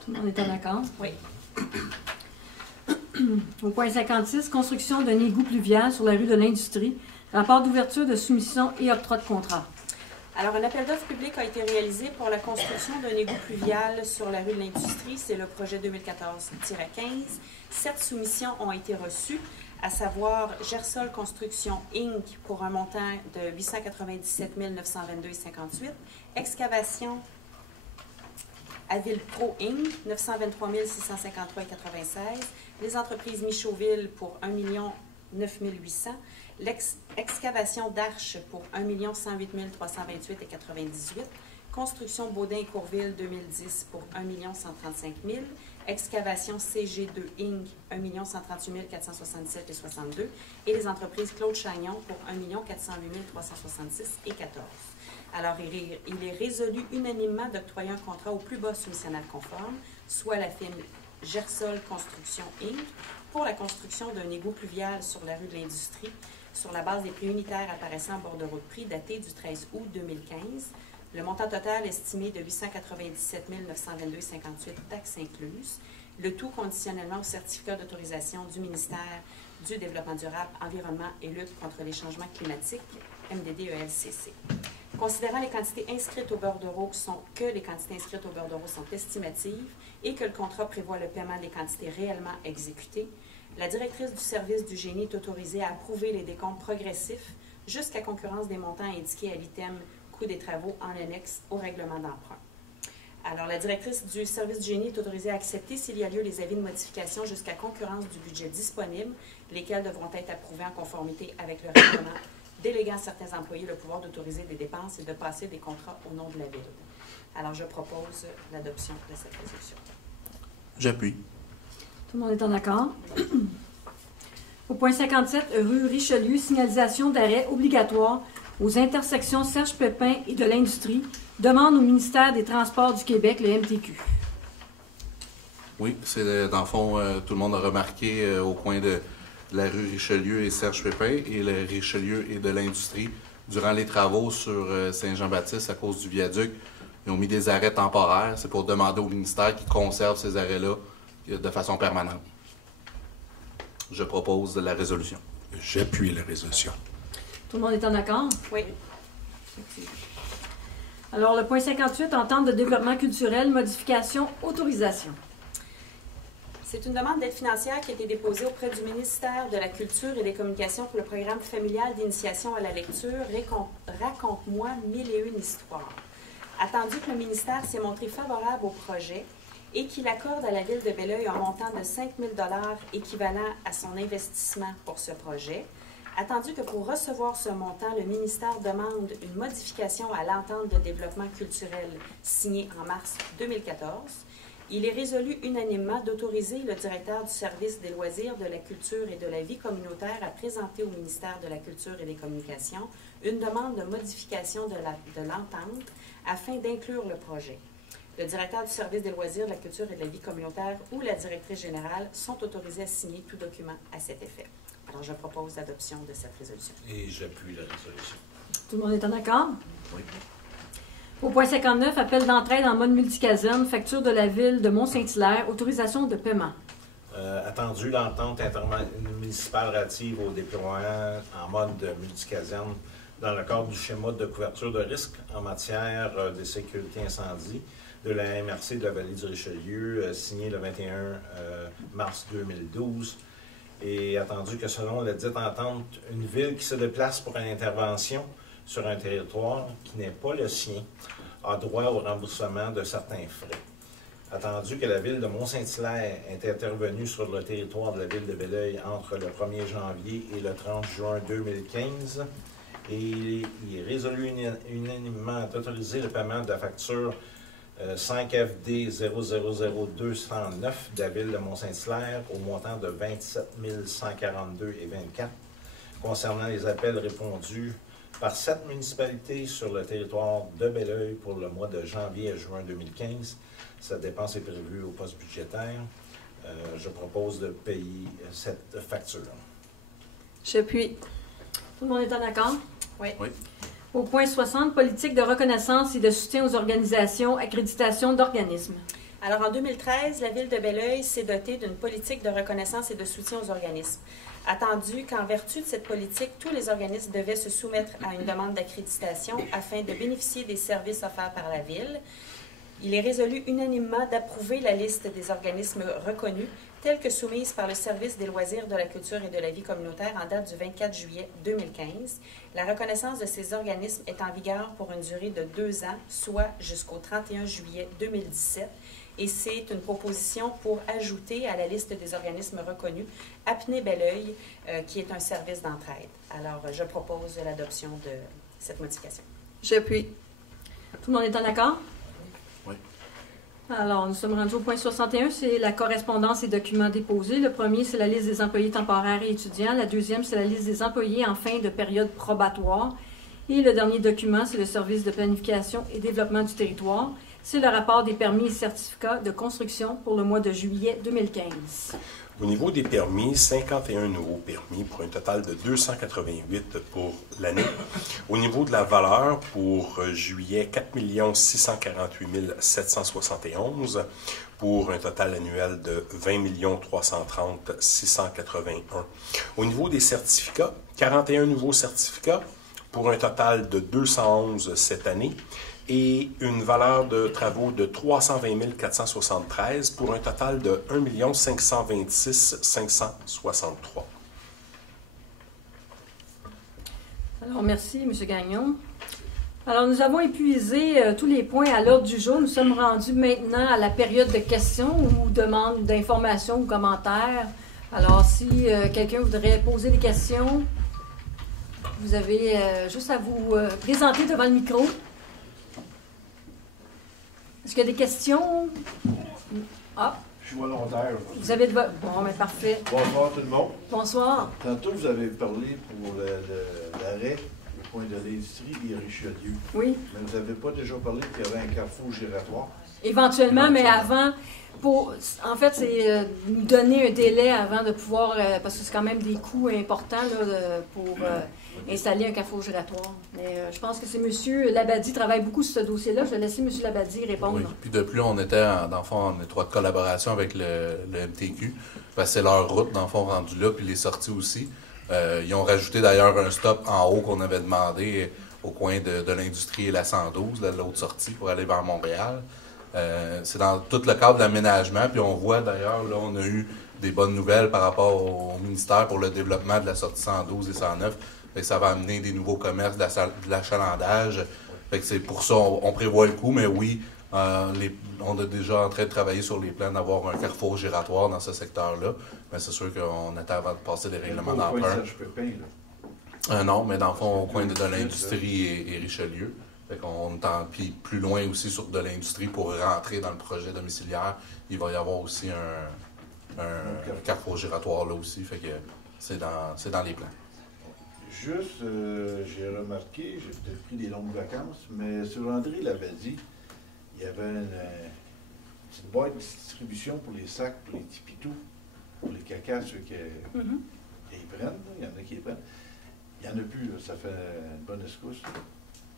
Tout le monde est en accord? Oui. Au point 56, construction d'un égout pluvial sur la rue de l'Industrie. Rapport d'ouverture de soumission et octroi de contrat. Alors, un appel d'offres public a été réalisé pour la construction d'un égout pluvial sur la rue de l'Industrie. C'est le projet 2014-15. 7 soumissions ont été reçues, à savoir Gersol Construction Inc. pour un montant de 897 922,58. Excavation Aville Pro Inc. 923 653,96. Les entreprises Michauville pour 1 9 800. L'excavation d'Arche pour 1 108 328,98. Construction Baudin et Courville 2010 pour 1 135 000. Excavation CG2 Inc. 1 138 477,62. Et les entreprises Claude Chagnon pour 1 408 366,14. Alors, il est résolu unanimement d'octroyer un contrat au plus bas soumissionnaire conforme, soit la firme Gersol Construction Inc., pour la construction d'un égout pluvial sur la rue de l'Industrie, sur la base des prix unitaires apparaissant en bordereau de prix daté du 13 août 2015. Le montant total estimé de 897 922,58 taxes incluses. Le tout conditionnellement au certificat d'autorisation du ministère du Développement durable, Environnement et lutte contre les changements climatiques, MDD-ELCC. Considérant les quantités inscrites au bordereau sont estimatives et que le contrat prévoit le paiement des quantités réellement exécutées, la directrice du service du génie est autorisée à approuver les décomptes progressifs jusqu'à concurrence des montants indiqués à l'item coût des travaux en annexe au règlement d'emprunt. Alors, la directrice du service du génie est autorisée à accepter, s'il y a lieu, les avis de modification jusqu'à concurrence du budget disponible, lesquels devront être approuvés en conformité avec le règlement, déléguant à certains employés le pouvoir d'autoriser des dépenses et de passer des contrats au nom de la ville. Alors, je propose l'adoption de cette résolution. J'appuie. Tout le monde est en accord? Au point 57, rue Richelieu, signalisation d'arrêt obligatoire aux intersections Serge Pépin et de l'Industrie. Demande au ministère des Transports du Québec, le MTQ. Oui, c'est dans le fond, tout le monde a remarqué au coin de la rue Richelieu et Serge Pépin et le Richelieu et de l'Industrie. Durant les travaux sur Saint-Jean-Baptiste, à cause du viaduc, ils ont mis des arrêts temporaires. C'est pour demander au ministère qu'il conserve ces arrêts-là de façon permanente. Je propose la résolution. J'appuie la résolution. Tout le monde est en accord? Oui. Alors, le point 58, entente de développement culturel, modification, autorisation. C'est une demande d'aide financière qui a été déposée auprès du ministère de la Culture et des Communications pour le programme familial d'initiation à la lecture Raconte-moi 1001 histoires. Attendu que le ministère s'est montré favorable au projet et qu'il accorde à la Ville de Belleuil un montant de 5 000 $ équivalent à son investissement pour ce projet, attendu que pour recevoir ce montant, le ministère demande une modification à l'entente de développement culturel signée en mars 2014, il est résolu unanimement d'autoriser le directeur du service des loisirs, de la culture et de la vie communautaire à présenter au ministère de la Culture et des Communications une demande de modification de l'entente afin d'inclure le projet. Le directeur du service des loisirs, de la culture et de la vie communautaire ou la directrice générale sont autorisés à signer tout document à cet effet. Alors, je propose l'adoption de cette résolution. Et j'appuie la résolution. Tout le monde est en accord? Oui. Au point 59, appel d'entraide en mode multicaserne, facture de la ville de Mont-Saint-Hilaire, autorisation de paiement. Attendu l'entente intermunicipale relative au déploiement en mode multicaserne dans le cadre du schéma de couverture de risque en matière de sécurité incendie de la MRC de la Vallée du Richelieu, signé le 21 mars 2012. Et attendu que selon la dite entente, une ville qui se déplace pour une intervention sur un territoire qui n'est pas le sien a droit au remboursement de certains frais. Attendu que la ville de Mont-Saint-Hilaire est intervenue sur le territoire de la ville de Belleuil entre le 1er janvier et le 30 juin 2015, et il est résolu unanimement d'autoriser le paiement de la facture 5FD 000209 de la ville de Mont-Saint-Hilaire au montant de 27 142,24 concernant les appels répondus par 7 municipalités sur le territoire de Belleuil pour le mois de janvier à juin 2015. Cette dépense est prévue au poste budgétaire. Je propose de payer cette facture. J'appuie. Tout le monde est en accord? Oui. Oui. Au point 60, politique de reconnaissance et de soutien aux organisations, accréditation d'organismes. Alors, en 2013, la Ville de Belleuil s'est dotée d'une politique de reconnaissance et de soutien aux organismes. Attendu qu'en vertu de cette politique, tous les organismes devaient se soumettre à une demande d'accréditation afin de bénéficier des services offerts par la Ville. Il est résolu unanimement d'approuver la liste des organismes reconnus telle que soumise par le Service des loisirs, de la culture et de la vie communautaire en date du 24 juillet 2015. La reconnaissance de ces organismes est en vigueur pour une durée de 2 ans, soit jusqu'au 31 juillet 2017. Et c'est une proposition pour ajouter à la liste des organismes reconnus Apnée Belleuil, qui est un service d'entraide. Alors, je propose l'adoption de cette modification. J'appuie. Tout le monde est en accord? Oui. Alors, nous sommes rendus au point 61, c'est la correspondance et documents déposés. Le premier, c'est la liste des employés temporaires et étudiants. La deuxième, c'est la liste des employés en fin de période probatoire. Et le dernier document, c'est le service de planification et développement du territoire. C'est le rapport des permis et certificats de construction pour le mois de juillet 2015. Au niveau des permis, 51 nouveaux permis pour un total de 288 pour l'année. Au niveau de la valeur, pour juillet, 4 648 771 pour un total annuel de 20 330 681. Au niveau des certificats, 41 nouveaux certificats pour un total de 211 cette année et une valeur de travaux de 320 473 pour un total de 1 526 563. Alors, merci, M. Gagnon. Alors, nous avons épuisé tous les points à l'ordre du jour. Nous sommes rendus maintenant à la période de questions ou demandes d'informations ou commentaires. Alors, si quelqu'un voudrait poser des questions, vous avez juste à vous présenter devant le micro. Est-ce qu'il y a des questions? Ah, Je suis volontaire. vous avez de votre... Bon, mais parfait. Bonsoir tout le monde. Bonsoir. Tantôt, vous avez parlé pour l'arrêt, le point de l'industrie et Richelieu. Oui. Mais vous n'avez pas déjà parlé qu'il y avait un carrefour giratoire? Éventuellement, mais avant, en fait, c'est nous donner un délai avant de pouvoir, parce que c'est quand même des coûts importants là, pour installer un carrefour giratoire. Mais je pense que c'est M. Labadie travaille beaucoup sur ce dossier-là. Je vais laisser M. Labadie répondre. Oui. Puis de plus, on était, dans le fond, en étroite collaboration avec le MTQ, parce que c'est leur route, dans le fond, rendue là, puis les sorties aussi. Ils ont rajouté d'ailleurs un stop en haut qu'on avait demandé au coin de l'industrie et la 112, de l'autre sortie, pour aller vers Montréal. C'est dans tout le cadre de l'aménagement, puis on voit d'ailleurs, là, on a eu des bonnes nouvelles par rapport au ministère pour le développement de la sortie 112 et 109. Fait que ça va amener des nouveaux commerces, de l'achalandage. Fait que c'est pour ça, on prévoit le coup, mais oui, on est déjà en train de travailler sur les plans d'avoir un carrefour giratoire dans ce secteur-là. Mais c'est sûr qu'on attend avant de passer des règlements d'emprunt. Non, mais dans le fond, au coin de l'industrie et Richelieu. Fait qu'on tend, puis plus loin aussi sur de l'industrie pour rentrer dans le projet domiciliaire, il va y avoir aussi un carrefour giratoire là aussi. Fait que c'est dans les plans. Juste, j'ai remarqué, j'ai peut-être pris des longues vacances, mais sur André Labadie, il y avait une petite boîte de distribution pour les sacs, pour les petits pitous, pour les cacas, ceux qui les prennent. Il y en a qui les prennent. Il n'y en a plus, là, ça fait une bonne escousse.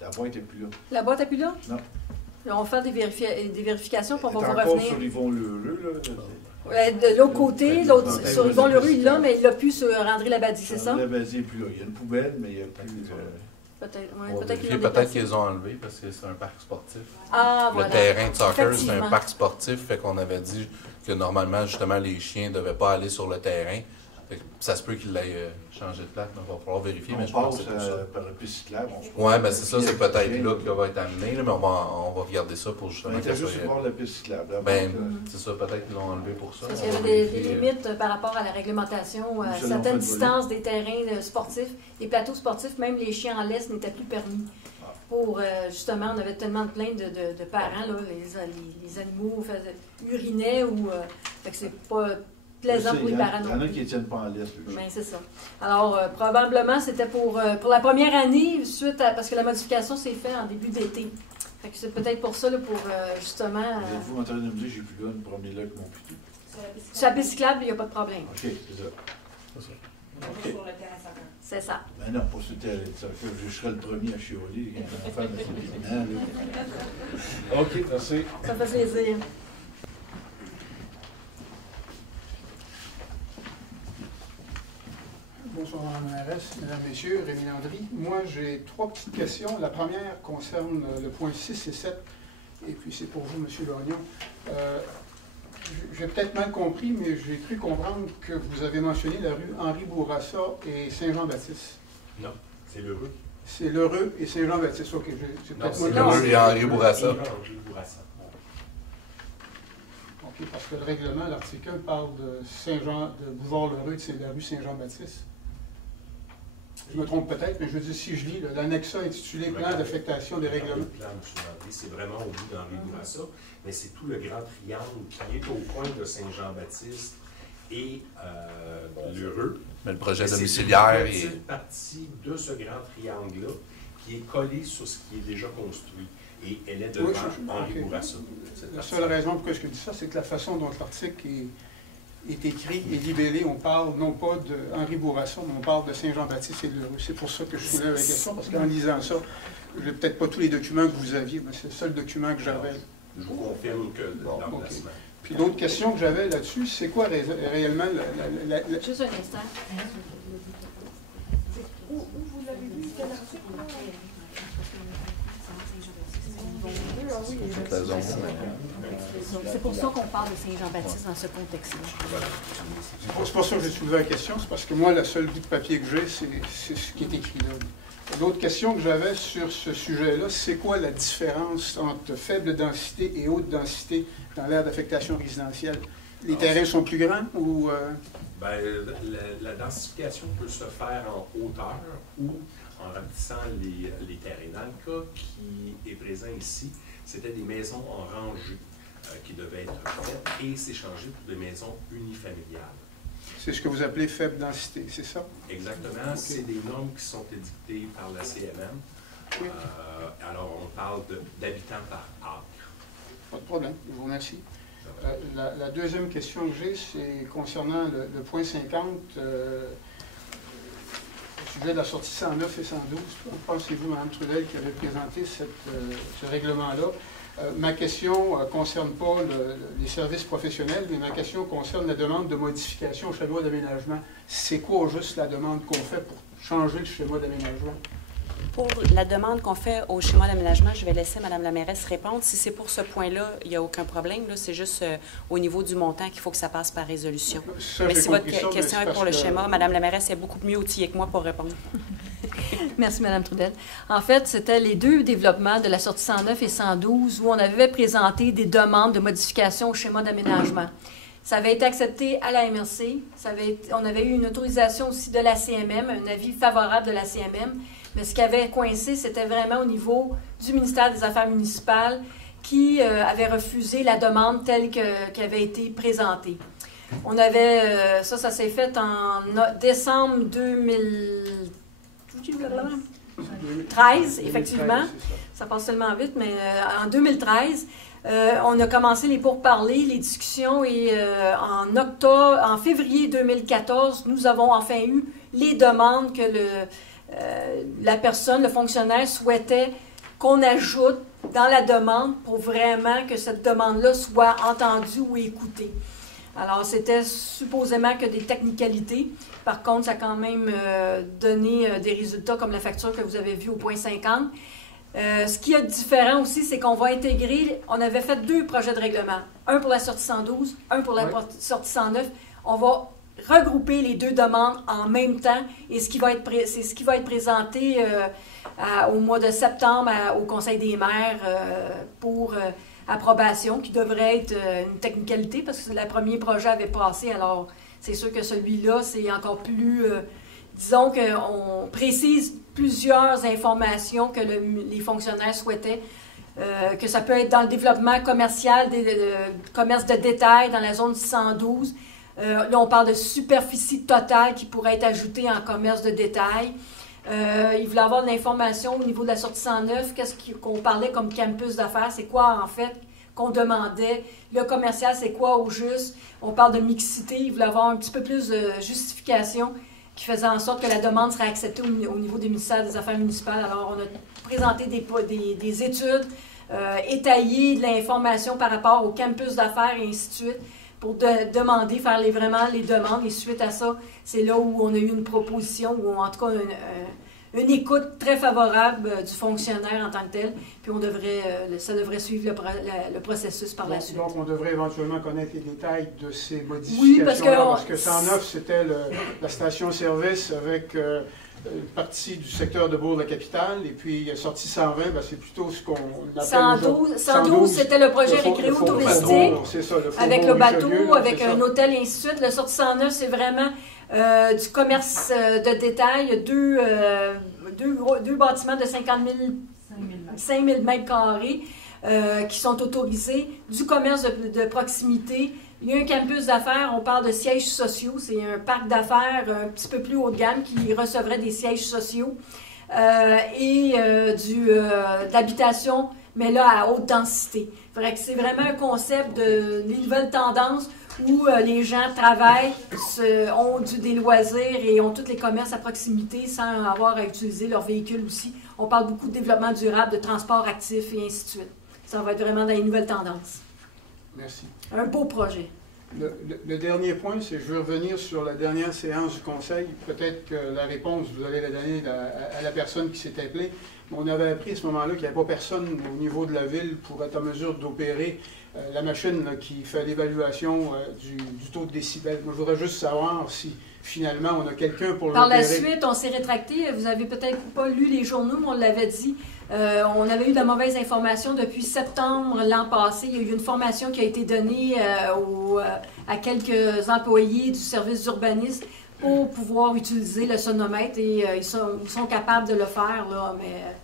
La boîte n'est plus là. La boîte n'est plus là? Non. On va faire des vérifications, puis on va vous encore revenir. sur Yvon Lheureux, là. De l'autre côté, sur Yvon Lheureux, il l'a, mais il l'a plus sur André Labadie, c'est ça? André Labadie n'est plus là. Il y a une poubelle, mais il n'y a plus... Peut-être, ouais, On va peut-être vérifier, qu'ils l'ont peut-être déplacé. qu'ils ont enlevé parce que c'est un parc sportif. Ah, Le voilà. terrain de soccer, c'est un Effectivement. parc sportif, fait qu'on avait dit que normalement, justement, les chiens ne devaient pas aller sur le terrain. Fait que ça se peut qu'il l'aient changé de place, mais il va falloir vérifier, mais je pense que c'est pour ça. par la piste cyclable. Oui, ben c'est ça, c'est peut-être là qu'il va être amené, là, mais on va regarder ça pour justement On que était ça juste soit... sur le bord de la piste cyclable. là. Ben, Donc, c'est ça, peut-être qu'ils l'ont enlevé pour ça. Parce On qu'il y va avait des vérifier. limites par rapport à la réglementation, à Ou selon certaines le distances des terrains sportifs, les plateaux sportifs, même les chiens en laisse n'étaient plus permis. Pour, justement, on avait tellement de plaintes de parents, là, les animaux urinaient ou... fait que c'est pas plaisant pour les parents Il y non en a plus. qui ne tiennent pas en laisse. Ben, c'est ça. Alors, probablement, c'était pour la première année, suite à, parce que la modification s'est faite en début d'été. Fait que c'est peut-être pour ça, là, pour justement... Vous en train de me dire que j'ai plus là, une promenade là avec mon pitou. Sur la piste cyclable, il n'y a pas de problème. OK, c'est ça. Pour le terrain soccer. C'est ça. Ben non, pas sur le terrain de soccer. Je serais le premier à chialer quand un enfant met ses pieds dedans, là. OK, merci. Ça fait plaisir. Bonsoir, Mme la mairesse, Mesdames, Messieurs, Rémi Landry. Moi, j'ai 3 petites questions. La première concerne le point 6 et 7, et puis c'est pour vous, M. Gagnon. J'ai peut-être mal compris, mais j'ai cru comprendre que vous avez mentionné la rue Henri Bourassa et Saint-Jean-Baptiste. Non, c'est l'heureux. C'est l'Heureux et Saint-Jean-Baptiste. OK, c'est Non, peut-être c'est moi qui- L'Heureux et Henri Bourassa. Henri Bourassa. OK, parce que le règlement, l'article 1, parle de Saint-Jean, de Boulevard-l'Heureux et de la rue Saint-Jean-Baptiste. Je me trompe peut-être, mais je veux dire, si je lis l'annexe intitulé Plan d'affectation des règlements. Le plan, M. Landry, c'est vraiment au bout d'Henri Bourassa, mais c'est tout le grand triangle qui est au coin de Saint-Jean-Baptiste et l'Heureux. Mais le projet C'est domiciliaire une est... petite partie de ce grand triangle-là qui est collé sur ce qui est déjà construit. Et elle est devant Oui, Henri ok. Bourassa. cette La partie. seule raison pour laquelle je dis ça, c'est que la façon dont l'article est écrit et libellé, on parle non pas de Henri Bourassa, mais on parle de Saint-Jean-Baptiste et de l'Heureux. C'est pour ça que je soulève la question, parce qu'en lisant ça, je n'ai peut-être pas tous les documents que vous aviez, mais c'est le seul document que j'avais. Je vous confirme que Bon, l'emplacement. Puis l'autre question que j'avais là-dessus, c'est quoi réellement Juste un instant. Où vous l'avez vu, quel article? la zone. C'est pour ça qu'on parle de Saint-Jean-Baptiste dans ce contexte-là. C'est pour ça que j'ai soulevé la question, c'est parce que moi, la seule bout de papier que j'ai, c'est ce qui est écrit là. L'autre question que j'avais sur ce sujet-là, c'est quoi la différence entre faible densité et haute densité dans l'aire d'affectation résidentielle? Les terrains sont plus grands ou... Ben, la densification peut se faire en hauteur ou en rapetissant les terrains. Dans le cas qui est présent ici, c'était des maisons en rangée qui devaient être faites et s'échanger pour des maisons unifamiliales. C'est ce que vous appelez faible densité, c'est ça? Exactement. Okay. C'est des normes qui sont édictées par la CMM. Oui. Alors, on parle d'habitants par acre. Pas de problème, je vous remercie. La deuxième question que j'ai, c'est concernant le point 50, au sujet de la sortie 109 et 112. Pensez-vous, Mme Trudel, qui avait présenté ce règlement-là? Ma question ne concerne pas les services professionnels, mais ma question concerne la demande de modification au schéma d'aménagement. C'est quoi juste la demande qu'on fait pour changer le schéma d'aménagement? Pour la demande qu'on fait au schéma d'aménagement, je vais laisser Mme la mairesse répondre. Si c'est pour ce point-là, il n'y a aucun problème. C'est juste au niveau du montant qu'il faut que ça passe par résolution. Ça, mais j'ai si votre compris ça, mais question c'est est pour parce le que- schéma, Mme la mairesse est beaucoup mieux outillée que moi pour répondre. Merci, Mme Trudel. En fait, c'était les deux développements de la sortie 109 et 112 où on avait présenté des demandes de modification au schéma d'aménagement. Ça avait été accepté à la MRC. On avait eu une autorisation aussi de la CMM, un avis favorable de la CMM. Mais ce qui avait coincé, c'était vraiment au niveau du ministère des Affaires municipales qui avait refusé la demande telle qui avait été présentée. On avait, ça s'est fait en décembre 2013, effectivement. Ça passe tellement vite, mais en 2013, on a commencé les pourparlers, les discussions, et en février 2014, nous avons enfin eu les demandes que la personne, le fonctionnaire, souhaitait qu'on ajoute dans la demande pour vraiment que cette demande-là soit entendue ou écoutée. Alors, c'était supposément que des technicalités. Par contre, ça a quand même donné des résultats comme la facture que vous avez vue au point 50. Ce qui est différent aussi, c'est qu'on va intégrer, on avait fait 2 projets de règlement, un pour la sortie 112, un pour la sortie 109. On va regrouper les 2 demandes en même temps et c'est ce qui va être présenté au mois de septembre au Conseil des maires pour approbation, qui devrait être une technicalité parce que le premier projet avait passé, alors c'est sûr que celui-là, c'est encore plus... disons qu'on précise plusieurs informations que les fonctionnaires souhaitaient, que ça peut être dans le développement commercial, commerce de détail dans la zone 112. Là, on parle de superficie totale qui pourrait être ajoutée en commerce de détail. Il voulait avoir de l'information au niveau de la sortie 109, qu'est-ce qu'on parlait comme campus d'affaires, c'est quoi en fait qu'on demandait. Le commercial, c'est quoi au juste? On parle de mixité, il voulait avoir un petit peu plus de justification qui faisait en sorte que la demande serait acceptée au niveau des ministères des Affaires municipales. Alors, on a présenté des études étayées, de l'information par rapport au campus d'affaires et ainsi de suite, pour demander, faire vraiment les demandes. Et suite à ça, c'est là où on a eu une proposition, ou en tout cas une écoute très favorable du fonctionnaire en tant que tel. Puis ça devrait suivre le processus par la suite. Donc, on devrait éventuellement connaître les détails de ces modifications. Oui, parce que 109, c'était la station-service avec une partie du secteur de Bourg-la-Capitale. Et puis, sortie 120, ben, c'est plutôt ce qu'on appelle... 112, c'était le projet récréo-touristique, avec le bateau, avec un hôtel et ainsi de suite. Le sortie 109, c'est vraiment... du commerce de détail, deux bâtiments de 5 000 mètres carrés qui sont autorisés, du commerce de proximité. Il y a un campus d'affaires, on parle de sièges sociaux, c'est un parc d'affaires un petit peu plus haut de gamme qui recevrait des sièges sociaux et d'habitation, mais là à haute densité. C'est vraiment un concept de nouvelles tendances où les gens travaillent, ont des loisirs et ont tous les commerces à proximité sans avoir à utiliser leur véhicule aussi. On parle beaucoup de développement durable, de transport actif et ainsi de suite. Ça va être vraiment dans les nouvelles tendances. Merci. Un beau projet. Le dernier point, c'est que je veux revenir sur la dernière séance du Conseil. Peut-être que la réponse, vous allez la donner à la personne qui s'est appelée. Mais on avait appris à ce moment-là qu'il n'y avait pas personne au niveau de la ville pour être en mesure d'opérer la machine là, qui fait l'évaluation du taux de décibels. Moi, je voudrais juste savoir si finalement on a quelqu'un pour l'opérer. Par la suite, on s'est rétracté. Vous avez peut-être pas lu les journaux, mais on l'avait dit. On avait eu de mauvaises informations depuis septembre l'an passé. Il y a eu une formation qui a été donnée à quelques employés du service d'urbanisme pour pouvoir utiliser le sonomètre et ils sont capables de le faire, là, mais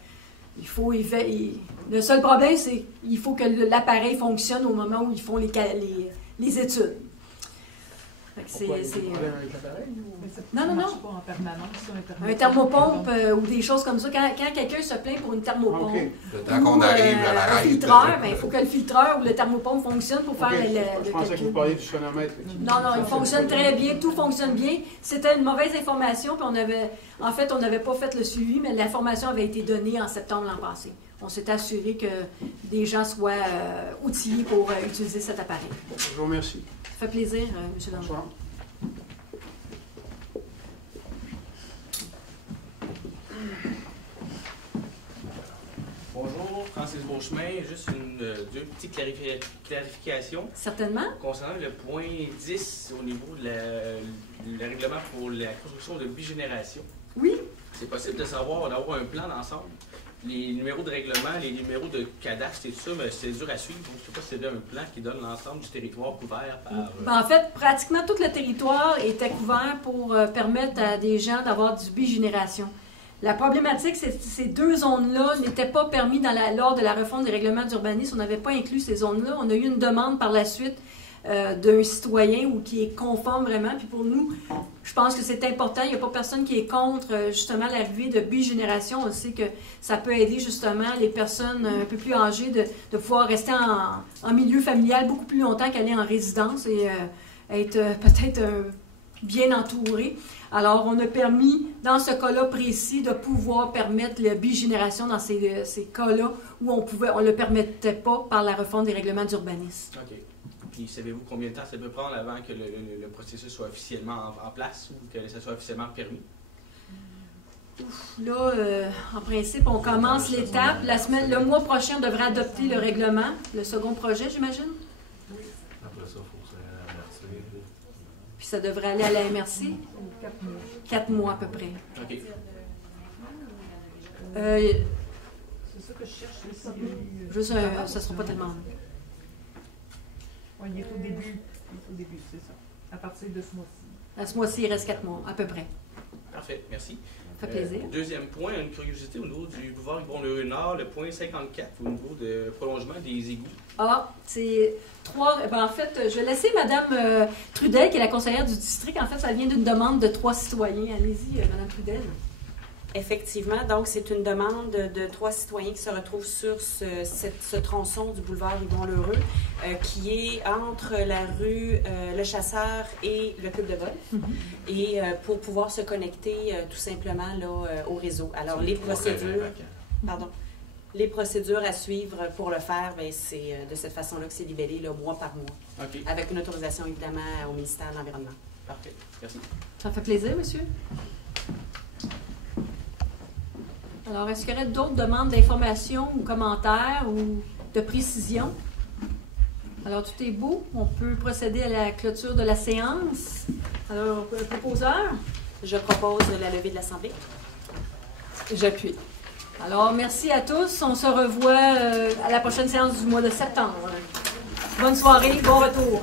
le seul problème, c'est qu'il faut que l'appareil fonctionne au moment où ils font les études. Pourquoi, il y a des problèmes avec l'appareil? Non. Pas en permanence, un thermopompe ou des choses comme ça. Quand quelqu'un se plaint pour une thermopompe le temps qu'on arrive à l'arrêt, un filtreur, il faut que le filtreur ou le thermopompe fonctionne pour faire le Je pensais que vous parliez du sonomètre. Non, il fonctionne très bien, tout fonctionne bien. C'était une mauvaise information, puis on n'avait pas fait le suivi, mais l'information avait été donnée en septembre l'an passé. On s'est assuré que des gens soient outillés pour utiliser cet appareil. Je vous remercie. Ça fait plaisir, M. Dangeau. Bonsoir. Bonjour, Francis Beauchemin. Juste deux petites clarifications. Certainement. Concernant le point 10 au niveau de le règlement pour la construction de bigénération. Oui. C'est possible d'avoir un plan d'ensemble. Les numéros de règlement, les numéros de cadastre et tout ça, mais c'est dur à suivre. Je ne sais pas si c'est un plan qui donne l'ensemble du territoire couvert par... En fait, pratiquement tout le territoire était couvert pour permettre à des gens d'avoir du bigénération. La problématique, c'est que ces deux zones-là n'étaient pas permis lors de la refonte des règlements d'urbanisme. On n'avait pas inclus ces zones-là. On a eu une demande par la suite d'un citoyen ou qui est conforme vraiment. Puis pour nous, je pense que c'est important. Il n'y a pas personne qui est contre justement l'arrivée de bigénération. On sait que ça peut aider justement les personnes un peu plus âgées de pouvoir rester en milieu familial beaucoup plus longtemps qu'aller en résidence et être peut-être bien entouré. Alors, on a permis, dans ce cas-là précis, de pouvoir permettre la bigénération dans ces cas-là où on ne le permettait pas par la refonte des règlements d'urbanisme. OK. Puis savez-vous combien de temps ça peut prendre avant que le processus soit officiellement en place ou que ça soit officiellement permis? Là, en principe, on commence l'étape. Le mois prochain, on devrait adopter le règlement, le second projet, j'imagine. Après ça, il faut que ça aille à la MRC. Puis ça devrait aller à la MRC. 4 mois à peu près. OK. C'est ça que je cherche. Juste, ça ne sera pas tellement. Oui, il est au début. C'est ça. À partir de ce mois-ci. À ce mois-ci, il reste 4 mois, à peu près. Parfait, merci. Ça fait plaisir. Deuxième point, une curiosité au niveau du boulevard Yvon-Lheureux Nord, le point 54, au niveau de prolongement des égouts. Ah, c'est 3. En fait, je vais laisser Mme Trudel, qui est la conseillère du district. En fait, ça vient d'une demande de 3 citoyens. Allez-y, Mme Trudel. Effectivement, donc c'est une demande de 3 citoyens qui se retrouvent sur ce tronçon du boulevard Yvon-Lheureux qui est entre la rue Le Chasseur et le club de golf. Et pour pouvoir se connecter tout simplement là, au réseau. Alors les procédures à suivre pour le faire, c'est de cette façon-là que c'est libellé là, mois par mois. OK. Avec une autorisation évidemment au ministère de l'Environnement. Parfait. Merci. Ça fait plaisir, monsieur. Alors, est-ce qu'il y aurait d'autres demandes d'informations ou commentaires ou de précision? Alors, tout est beau. On peut procéder à la clôture de la séance. Alors, proposeur? Je propose la levée de l'Assemblée. J'appuie. Alors, merci à tous. On se revoit à la prochaine séance du mois de septembre. Bonne soirée, bon retour.